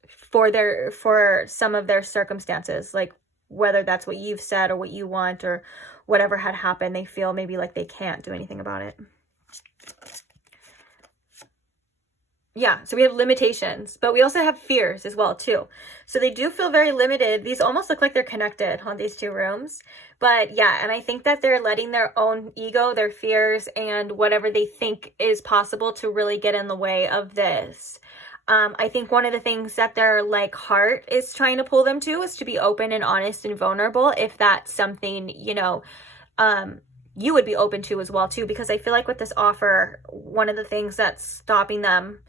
for some of their circumstances, like whether that's what you've said or what you want or whatever had happened, they feel maybe like they can't do anything about it. Yeah, so we have limitations, but we also have fears as well too. So they do feel very limited. These almost look like they're connected on these two rooms. But yeah, and I think that they're letting their own ego, their fears, and whatever they think is possible to really get in the way of this. I think one of the things that their like heart is trying to pull them to is to be open and honest and vulnerable, if that's something, you know, you would be open to as well too. Because I feel like with this offer, one of the things that's stopping them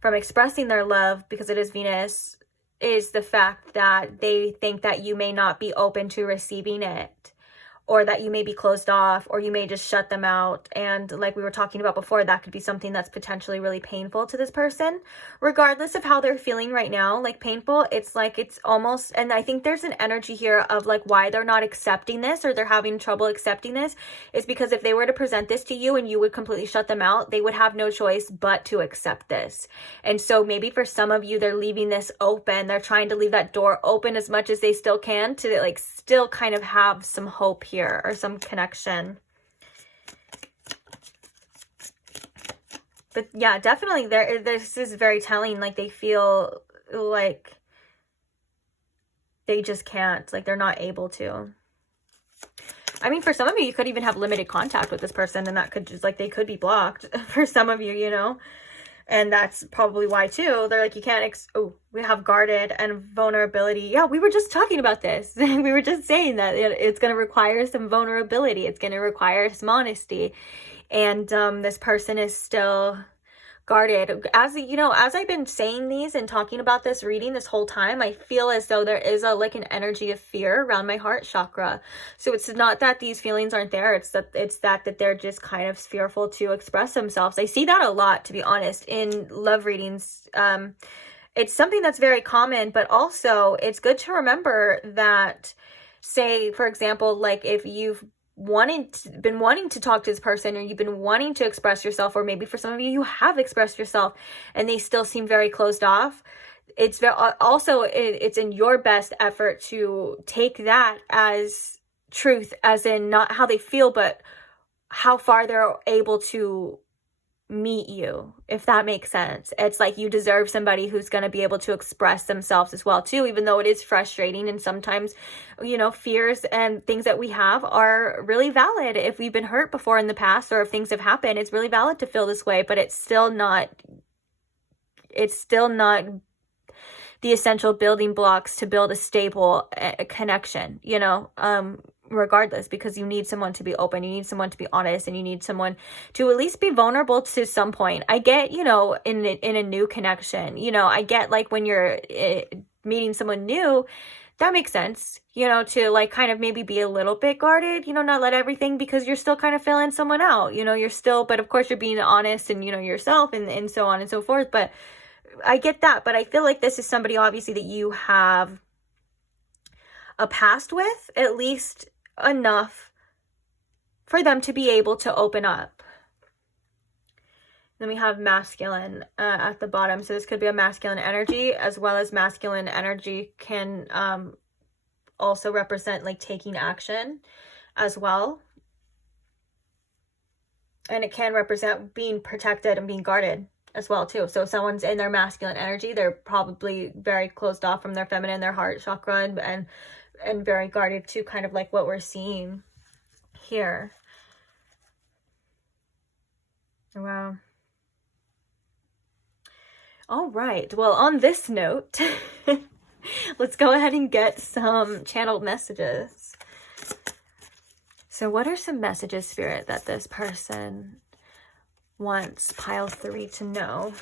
from expressing their love, because it is Venus, is the fact that they think that you may not be open to receiving it, or that you may be closed off, or you may just shut them out. And like we were talking about before, that could be something that's potentially really painful to this person, regardless of how they're feeling right now. Like painful, it's like it's almost, and I think there's an energy here of like why they're not accepting this, or they're having trouble accepting this, is because if they were to present this to you and you would completely shut them out, they would have no choice but to accept this. And so maybe for some of you, they're leaving this open. They're trying to leave that door open as much as they still can to like still kind of have some hope here or some connection. But yeah, definitely this is very telling. Like they feel like they just can't, like they're not able to. I mean, for some of you, you could even have limited contact with this person, and that could just like, they could be blocked for some of you, you know. And that's probably why too. They're like, you can't, we have guarded and vulnerability. Yeah, we were just talking about this. We were just saying that it's going to require some vulnerability. It's going to require some honesty. And this person is still guarded. As you know, as I've been saying these and talking about this, reading this whole time, I feel as though there is like an energy of fear around my heart chakra. So it's not that these feelings aren't there. It's that they're just kind of fearful to express themselves. I see that a lot, to be honest, in love readings. It's something that's very common, but also it's good to remember that, say, for example, like if you've been wanting to talk to this person, or you've been wanting to express yourself, or maybe for some of you, you have expressed yourself and they still seem very closed off. It's it's in your best effort to take that as truth, as in not how they feel, but how far they're able to meet you, if that makes sense. It's like you deserve somebody who's going to be able to express themselves as well too, even though it is frustrating. And sometimes, you know, fears and things that we have are really valid. If we've been hurt before in the past, or if things have happened, it's really valid to feel this way, but it's still not the essential building blocks to build a stable connection, you know. regardless, because you need someone to be open, you need someone to be honest, and you need someone to at least be vulnerable to some point. I get, you know, in a new connection, you know, I get like when you're meeting someone new, that makes sense, you know, to like kind of maybe be a little bit guarded, you know, not let everything, because you're still kind of filling someone out, you know, you're still, but of course you're being honest and, you know, yourself and so on and so forth. But I get that. But I feel like this is somebody obviously that you have a past with, at least enough for them to be able to open up. Then we have masculine at the bottom. So this could be a masculine energy, as well as masculine energy can also represent like taking action as well. And it can represent being protected and being guarded as well too. So if someone's in their masculine energy, they're probably very closed off from their feminine, their heart chakra, and very guarded to kind of like what we're seeing here. Wow. All right. Well, on this note, let's go ahead and get some channeled messages. So what are some messages, Spirit, that this person wants pile 3 to know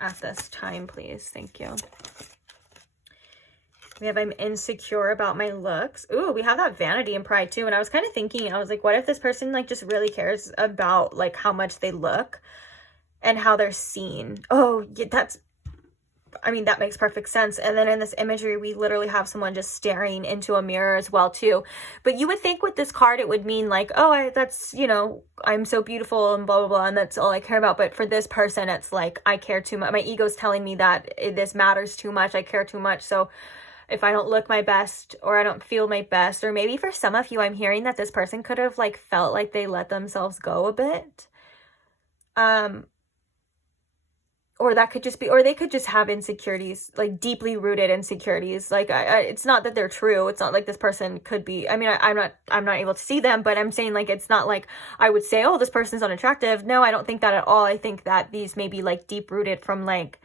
at this time, please? Thank you. We have, I'm insecure about my looks. Ooh, we have that vanity and pride too. And I was kind of thinking, I was like, what if this person like just really cares about like how much they look and how they're seen? Oh, yeah, that's, I mean, that makes perfect sense. And then in this imagery, we literally have someone just staring into a mirror as well too. But you would think with this card, it would mean like, oh, that's, you know, I'm so beautiful and blah, blah, blah. And that's all I care about. But for this person, it's like, I care too much. My ego's telling me that this matters too much. I care too much. So if I don't look my best, or I don't feel my best, or maybe for some of you, I'm hearing that this person could have like felt like they let themselves go a bit. Or that could just be, or they could just have insecurities, like deeply rooted insecurities. Like it's not that they're true. It's not like this person could be, I mean, I'm not able to see them, but I'm saying like, it's not like I would say, oh, this person's unattractive. No, I don't think that at all. I think that these may be like deep rooted from like,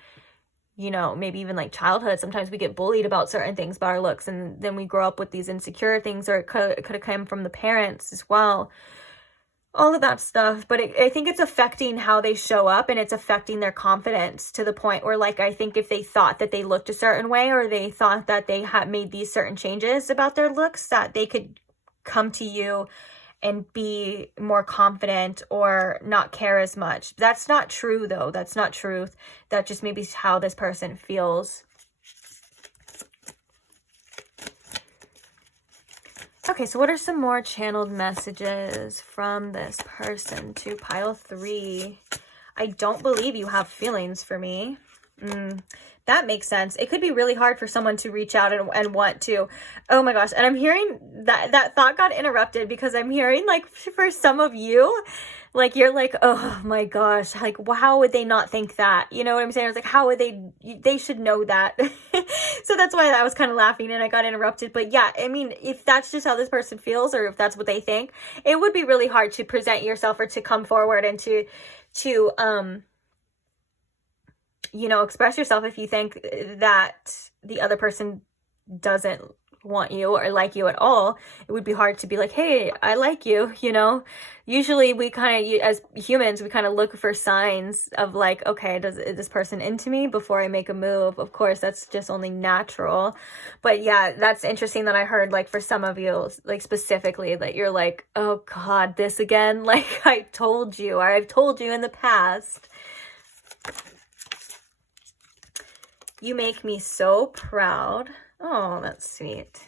you know, maybe even like childhood. Sometimes we get bullied about certain things about our looks, and then we grow up with these insecure things, or it could have come from the parents as well. All of that stuff. But I think it's affecting how they show up, and it's affecting their confidence to the point where, like, I think if they thought that they looked a certain way, or they thought that they had made these certain changes about their looks, that they could come to you and be more confident or not care as much. That's not true though. That's not truth. That just maybe is how this person feels. Okay, so what are some more channeled messages from this person to pile 3? I don't believe you have feelings for me. That makes sense. It could be really hard for someone to reach out and want to. Oh my gosh. And I'm hearing that thought got interrupted, because I'm hearing like for some of you, like you're like, oh my gosh, like how would they not think that? You know what I'm saying? I was like, how would they should know that. So that's why I was kind of laughing and I got interrupted. But yeah, I mean, if that's just how this person feels, or if that's what they think, it would be really hard to present yourself, or to come forward and to you know, express yourself if you think that the other person doesn't want you or like you at all. It would be hard to be like, hey, I like you, you know. Usually we kind of, as humans, we kind of look for signs of like, okay, is this person into me before I make a move? Of course, that's just only natural. But yeah, that's interesting that I heard like for some of you, like specifically, that you're like, oh God, this again? Like I told you, or I've told you in the past. You make me so proud. Oh, that's sweet.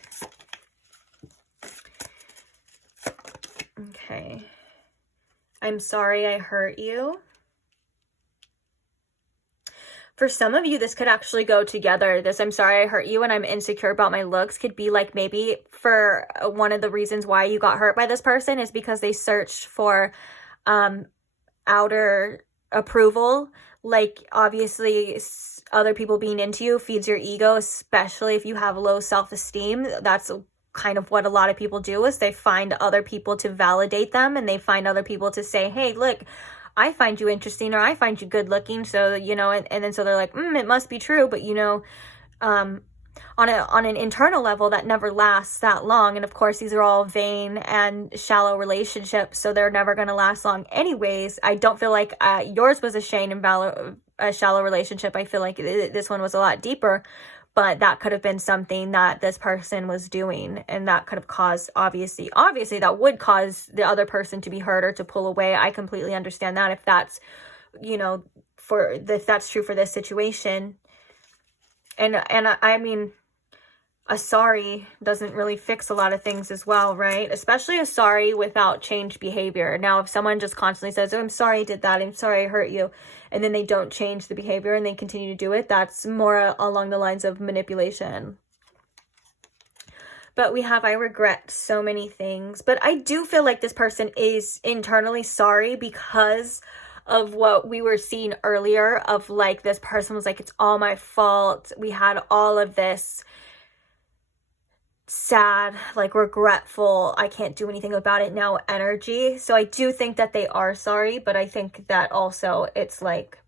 Okay. I'm sorry I hurt you. For some of you, this could actually go together. This I'm sorry I hurt you and I'm insecure about my looks could be like, maybe for one of the reasons why you got hurt by this person is because they searched for outer approval. Like obviously other people being into you feeds your ego, especially if you have low self-esteem. That's kind of what a lot of people do, is they find other people to validate them, and they find other people to say, hey, look, I find you interesting, or I find you good looking. So, you know, and then so they're like, it must be true. But, you know, on an internal level that never lasts that long. And of course, these are all vain and shallow relationships, so they're never going to last long anyways. I don't feel like yours was a shallow relationship. I feel like this one was a lot deeper, but that could have been something that this person was doing, and that could have caused, obviously that would cause the other person to be hurt or to pull away. I completely understand that, if that's, you know, if that's true for this situation. And I mean, a sorry doesn't really fix a lot of things as well, right? Especially a sorry without changed behavior. Now, if someone just constantly says, oh, I'm sorry I did that, I'm sorry I hurt you, and then they don't change the behavior and they continue to do it, that's more along the lines of manipulation. But we have, I regret so many things. But I do feel like this person is internally sorry because of what we were seeing earlier, of like, this person was like, it's all my fault. We had all of this sad, like regretful, I can't do anything about it now energy. So I do think that they are sorry, but I think that also it's like,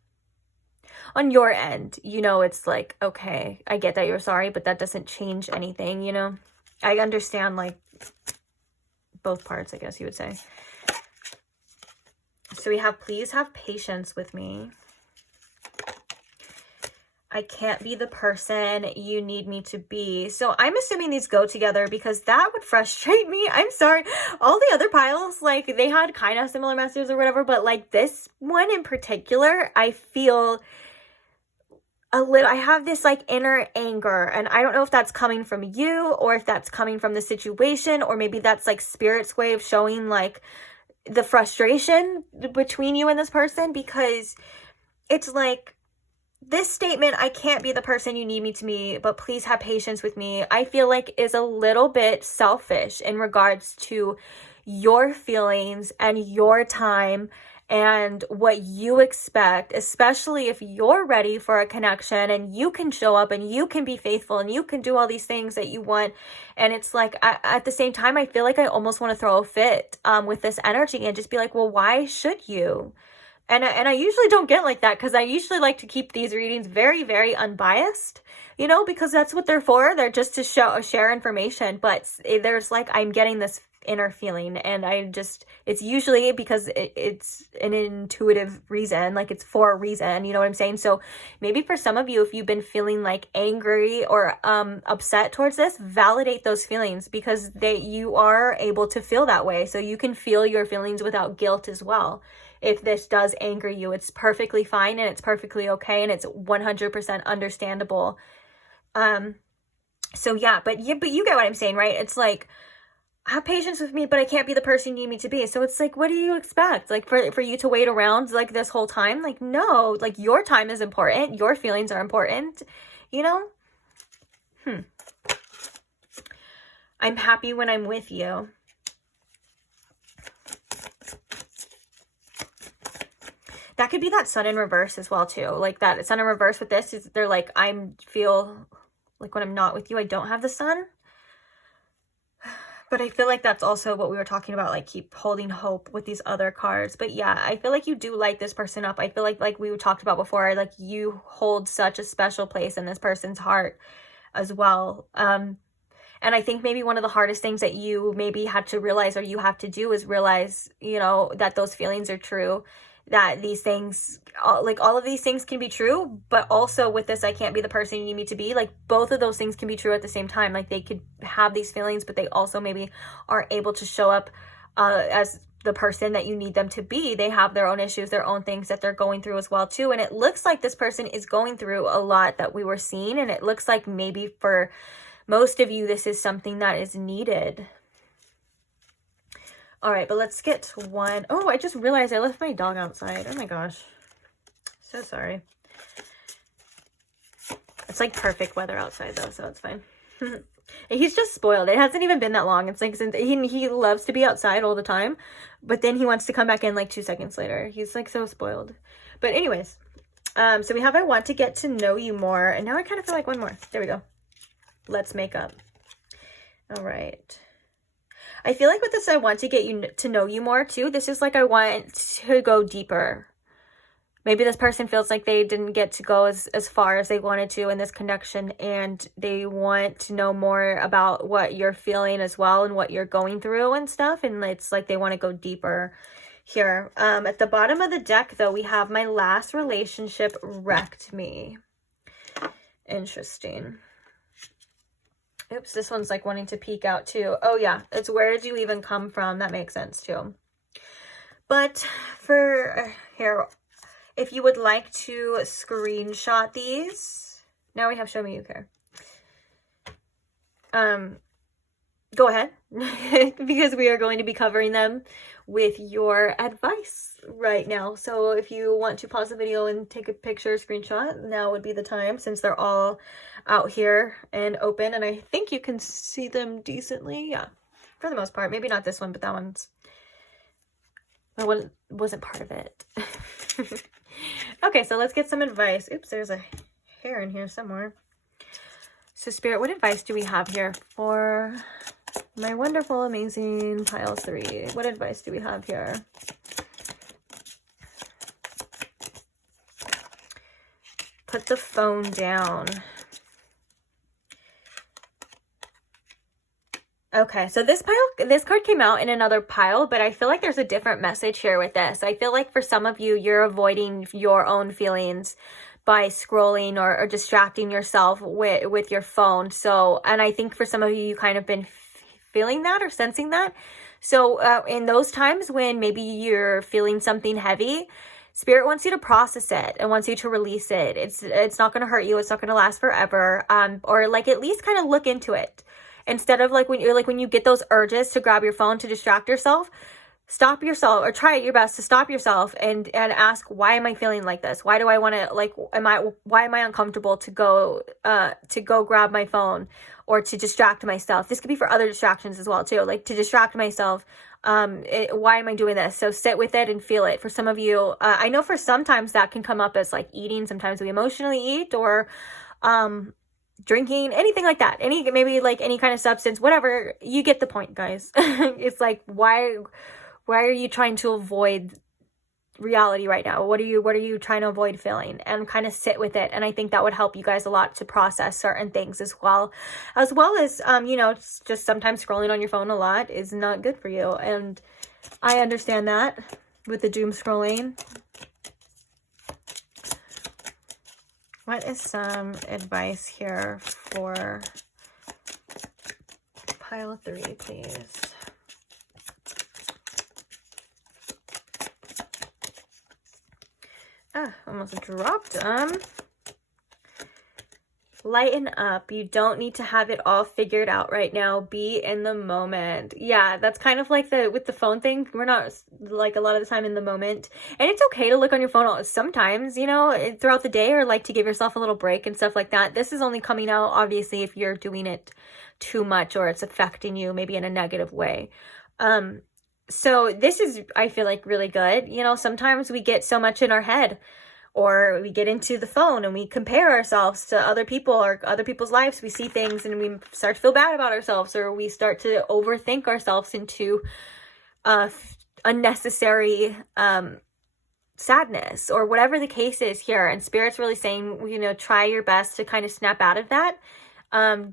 on your end, you know, it's like, okay, I get that you're sorry, but that doesn't change anything, you know? I understand, like, both parts, I guess you would say. So we have, please have patience with me. I can't be the person you need me to be. So I'm assuming these go together, because that would frustrate me. I'm sorry. All the other piles, like, they had kind of similar messages or whatever, but like this one in particular, I feel I have this like inner anger, and I don't know if that's coming from you or if that's coming from the situation, or maybe that's like spirit's way of showing like the frustration between you and this person, because it's like, this statement, I can't be the person you need me to be, but please have patience with me, I feel like is a little bit selfish in regards to your feelings and your time and what you expect, especially if you're ready for a connection and you can show up and you can be faithful and you can do all these things that you want. And it's like, at the same time, I feel like I almost want to throw a fit with this energy and just be like, well, why should you? And I usually don't get like that, because I usually like to keep these readings very, very unbiased, you know, because that's what they're for. They're just to share information. But there's like, I'm getting this inner feeling, and it's usually because it's an intuitive reason, like it's for a reason, you know what I'm saying? So maybe for some of you, if you've been feeling like angry or upset towards this, validate those feelings, because you are able to feel that way. So you can feel your feelings without guilt as well. If this does anger you, it's perfectly fine and it's perfectly okay, and it's 100% understandable. So yeah, but you get what I'm saying, right? It's like, have patience with me, but I can't be the person you need me to be. So it's like, what do you expect? Like for you to wait around like this whole time? Like, no, like your time is important. Your feelings are important, you know? I'm happy when I'm with you. That could be that sun in reverse as well too. Like that sun in reverse with this is, they're like, feel like when I'm not with you, I don't have the sun. But I feel like that's also what we were talking about, like keep holding hope with these other cards. But yeah, I feel like you do light this person up. I feel like we talked about before, like you hold such a special place in this person's heart as well. And I think maybe one of the hardest things that you maybe had to realize, or you have to do, is realize, you know, that those feelings are true, that these things, like all of these things can be true, but also with this, I can't be the person you need me to be, like both of those things can be true at the same time. Like they could have these feelings, but they also maybe aren't able to show up as the person that you need them to be. They have their own issues, their own things that they're going through as well too. And it looks like this person is going through a lot that we were seeing, and it looks like maybe for most of you, this is something that is needed. All right, but let's get one. Oh, I just realized I left my dog outside. Oh my gosh. So sorry. It's like perfect weather outside though, so it's fine. He's just spoiled. It hasn't even been that long. It's like, since he loves to be outside all the time, but then he wants to come back in like 2 seconds later. He's like so spoiled. But anyways, so we have, I want to get to know you more. And now I kind of feel like one more. There we go. Let's make up. All right. I feel like with this, I want to get to know you more too. This is like, I want to go deeper. Maybe this person feels like they didn't get to go as far as they wanted to in this connection, and they want to know more about what you're feeling as well and what you're going through and stuff. And it's like they want to go deeper here. At the bottom of the deck, though, we have my last relationship wrecked me. Interesting. Oops, this one's like wanting to peek out too. Oh yeah, it's where did you even come from? That makes sense too. But for here, if you would like to screenshot these, now we have Show Me You Care. Go ahead, because we are going to be covering them with your advice right now. So if you want to pause the video and take a picture, screenshot, now would be the time, since they're all out here and open, and I think you can see them decently. Yeah, for the most part. Maybe not this one, but that one's, that one wasn't part of it. Okay, so let's get some advice. Oops, there's a hair in here somewhere. So Spirit, what advice do we have here for my wonderful, amazing pile 3? What advice do we have here? Put the phone down. Okay, so this card came out in another pile, but I feel like there's a different message here with this. I feel like for some of you, you're avoiding your own feelings by scrolling or distracting yourself with your phone. So, and I think for some of you, you kind of been feeling that or sensing that. So in those times when maybe you're feeling something heavy, Spirit wants you to process it and wants you to release it. It's not going to hurt you. It's not going to last forever. Or like at least kind of look into it. Instead of like when you get those urges to grab your phone to distract yourself, stop yourself, or try your best to stop yourself and ask, why am I feeling like this? Why do I want to, like, why am I uncomfortable to go grab my phone or to distract myself? This could be for other distractions as well too, like to distract myself. Why am I doing this? So sit with it and feel it. For some of you, I know for sometimes that can come up as like eating. Sometimes we emotionally eat, or drinking, anything like that, maybe like any kind of substance, whatever. You get the point, guys. It's like, why are you trying to avoid reality right now? What are you trying to avoid feeling? And kind of sit with it. And I think that would help you guys a lot to process certain things as well as you know, just sometimes scrolling on your phone a lot is not good for you, and I understand that with the doom scrolling. What is some advice here for pile 3, please? Ah, almost dropped them. Lighten up. You don't need to have it all figured out right now. Be in the moment. Yeah, that's kind of like with the phone thing. We're not like a lot of the time in the moment. And it's okay to look on your phone sometimes, you know, throughout the day, or like to give yourself a little break and stuff like that. This is only coming out, obviously, if you're doing it too much or it's affecting you maybe in a negative way. So this is, I feel like, really good. You know, sometimes we get so much in our head, or we get into the phone and we compare ourselves to other people or other people's lives. We see things and we start to feel bad about ourselves, or we start to overthink ourselves into unnecessary sadness, or whatever the case is here. And Spirit's really saying, you know, try your best to kind of snap out of that.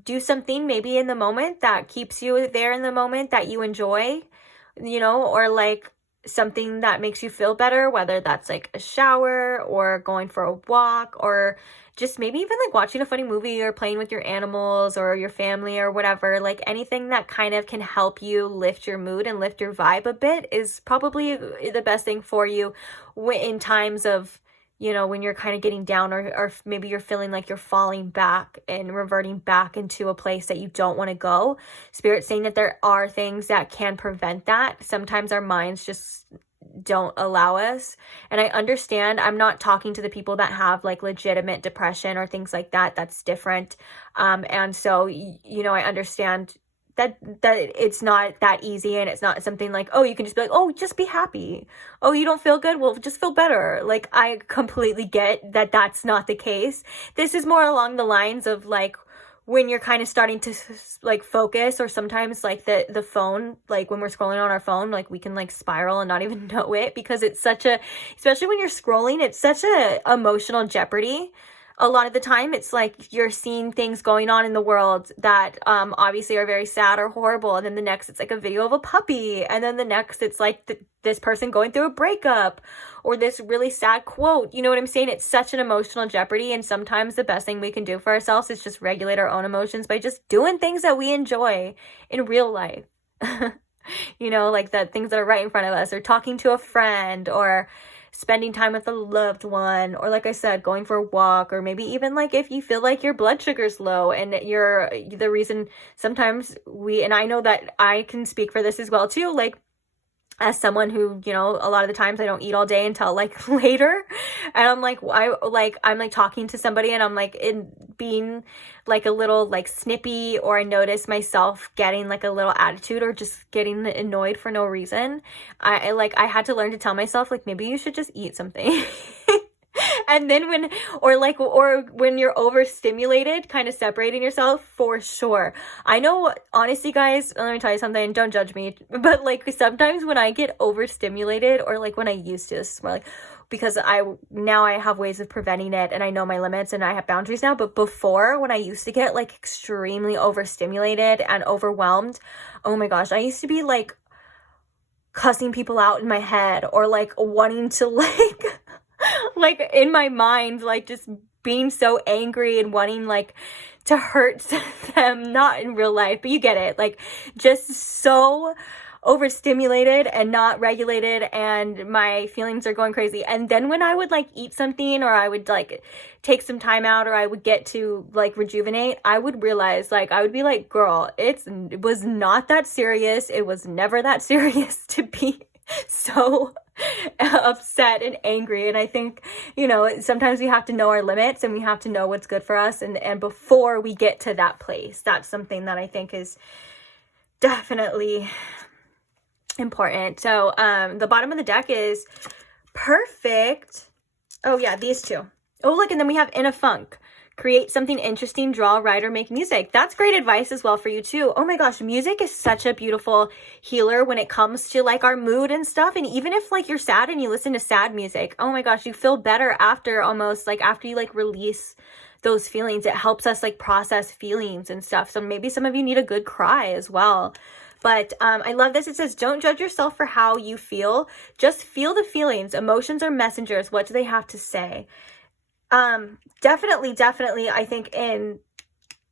Do something maybe in the moment that keeps you there in the moment, that you enjoy, you know, or like something that makes you feel better, whether that's like a shower or going for a walk, or just maybe even like watching a funny movie or playing with your animals or your family or whatever. Like anything that kind of can help you lift your mood and lift your vibe a bit is probably the best thing for you in times of, you know, when you're kind of getting down, or maybe you're feeling like you're falling back and reverting back into a place that you don't want to go. Spirit's saying that there are things that can prevent that. Sometimes our minds just don't allow us. And I understand, I'm not talking to the people that have like legitimate depression or things like that. That's different. And so, you know, I understand that it's not that easy, and it's not something like, oh, you can just be like, oh, just be happy. Oh, you don't feel good? Well, just feel better. Like, I completely get that that's not the case. This is more along the lines of like, when you're kind of starting to like focus, or sometimes like the phone, like when we're scrolling on our phone, like we can like spiral and not even know it, because it's such a, especially when you're scrolling, it's such a emotional jeopardy. A lot of the time it's like you're seeing things going on in the world that obviously are very sad or horrible, and then the next it's like a video of a puppy, and then the next it's like this person going through a breakup, or this really sad quote. You know what I'm saying? It's such an emotional jeopardy, and sometimes the best thing we can do for ourselves is just regulate our own emotions by just doing things that we enjoy in real life. You know, like the things that are right in front of us, or talking to a friend, or spending time with a loved one, or like I said, going for a walk, or maybe even like if you feel like your blood sugar's low and you're the reason sometimes and I know that I can speak for this as well too, like as someone who, you know, a lot of the times I don't eat all day until like later, and I'm like I'm talking to somebody and I'm like being like a little like snippy, or I notice myself getting like a little attitude or just getting annoyed for no reason. I had to learn to tell myself like, maybe you should just eat something. And then when you're overstimulated, kind of separating yourself, for sure. I know, honestly, guys, let me tell you something, don't judge me, but like sometimes when I get overstimulated, or like when I used to, this is more like, because now I have ways of preventing it, and I know my limits and I have boundaries now. But before, when I used to get like extremely overstimulated and overwhelmed, oh my gosh, I used to be like cussing people out in my head, or like wanting to like in my mind, like just being so angry and wanting like to hurt them, not in real life, but you get it, like just so overstimulated and not regulated, and my feelings are going crazy. And then when I would like eat something, or I would like take some time out, or I would get to like rejuvenate, I would realize, like I would be like, girl, it was not that serious. It was never that serious to be so upset and angry. And I think, you know, sometimes we have to know our limits, and we have to know what's good for us, and before we get to that place, that's something that I think is definitely important. So the bottom of the deck is perfect. Oh yeah, these two. Oh look, and then we have in a funk. Create something interesting, draw, write, or make music. That's great advice as well for you too. Oh my gosh, music is such a beautiful healer when it comes to like our mood and stuff. And even if like you're sad and you listen to sad music, oh my gosh, you feel better after, almost like after you like release those feelings. It helps us like process feelings and stuff. So maybe some of you need a good cry as well. But I love this. It says, don't judge yourself for how you feel. Just feel the feelings. Emotions are messengers. What do they have to say? Definitely, I think in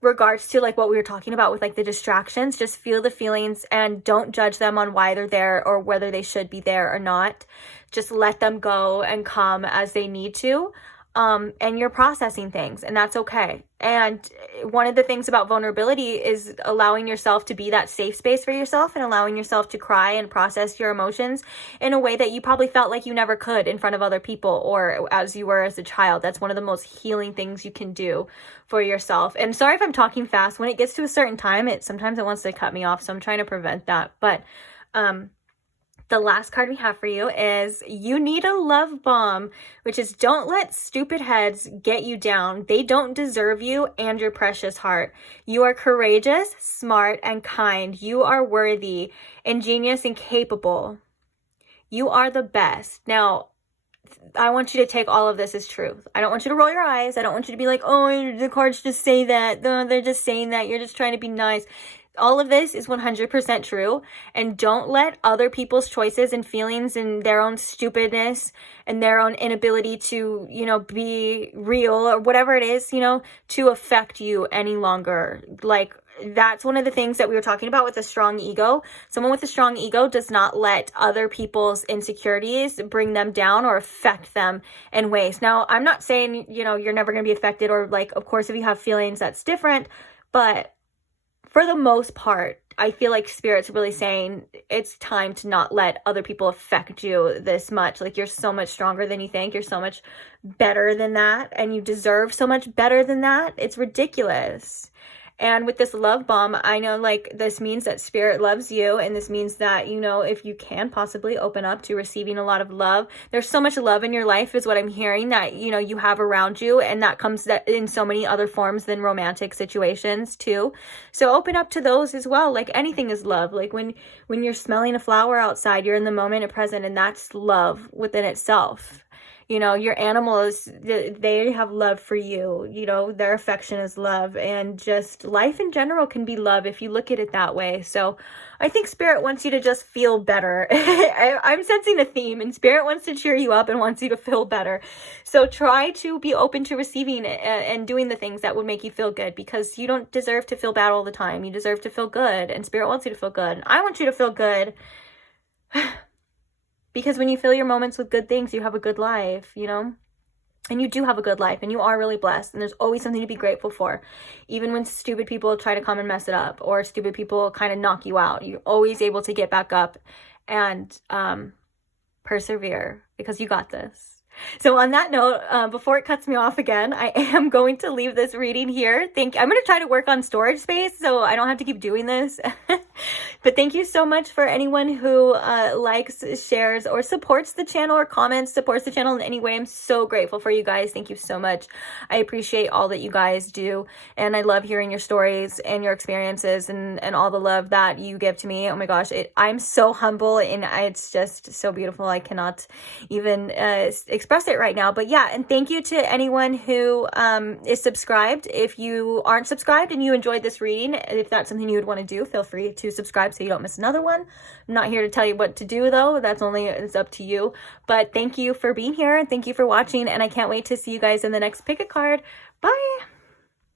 regards to like what we were talking about with like the distractions, just feel the feelings and don't judge them on why they're there or whether they should be there or not. Just let them go and come as they need to. And you're processing things, and that's okay. And one of the things about vulnerability is allowing yourself to be that safe space for yourself, and allowing yourself to cry and process your emotions in a way that you probably felt like you never could in front of other people, or as you were as a child. That's one of the most healing things you can do for yourself. And sorry if I'm talking fast. When it gets to a certain time, sometimes it wants to cut me off, so I'm trying to prevent that. But the last card we have for you is you need a love bomb, which is don't let stupid heads get you down. They don't deserve you and your precious heart. You are courageous, smart, and kind. You are worthy, ingenious, and capable. You are the best. Now, I want you to take all of this as truth. I don't want you to roll your eyes. I don't want you to be like, oh, the cards just say that. They're just saying that. You're just trying to be nice. All of this is 100% true, and don't let other people's choices and feelings and their own stupidness and their own inability to, you know, be real or whatever it is, you know, to affect you any longer. Like, that's one of the things that we were talking about with a strong ego. Someone with a strong ego does not let other people's insecurities bring them down or affect them in ways. Now, I'm not saying, you know, you're never going to be affected, or like, of course, if you have feelings, that's different, but for the most part, I feel like Spirit's really saying it's time to not let other people affect you this much. Like, you're so much stronger than you think. You're so much better than that. And you deserve so much better than that. It's ridiculous. And with this love bomb, I know like this means that spirit loves you, and this means that, you know, if you can possibly open up to receiving a lot of love, there's so much love in your life is what I'm hearing that, you know, you have around you, and that comes in so many other forms than romantic situations too. So open up to those as well. Like anything is love. Like when you're smelling a flower outside, you're in the moment of present, and that's love within itself. You know, your animals, they have love for you. You know, their affection is love, and just life in general can be love if you look at it that way. So I think spirit wants you to just feel better. I'm sensing a theme, and spirit wants to cheer you up and wants you to feel better. So try to be open to receiving and doing the things that would make you feel good, because you don't deserve to feel bad all the time. You deserve to feel good, and spirit wants you to feel good. I want you to feel good. Because when you fill your moments with good things, you have a good life, you know? And you do have a good life, and you are really blessed, and there's always something to be grateful for. Even when stupid people try to come and mess it up, or stupid people kind of knock you out, you're always able to get back up and persevere, because you got this. So on that note, before it cuts me off again, I am going to leave this reading here. I'm going to try to work on storage space so I don't have to keep doing this. But thank you so much for anyone who likes, shares, or supports the channel, or comments, supports the channel in any way. I'm so grateful for you guys. Thank you so much. I appreciate all that you guys do. And I love hearing your stories and your experiences and all the love that you give to me. Oh my gosh, I'm so humble, and it's just so beautiful. I cannot even express it right now. But yeah, and thank you to anyone who is subscribed. If you aren't subscribed and you enjoyed this reading, if that's something you would want to do, feel free to subscribe so you don't miss another one. I'm not here to tell you what to do though. It's up to you. But thank you for being here, and thank you for watching, and I can't wait to see you guys in the next pick a card. Bye.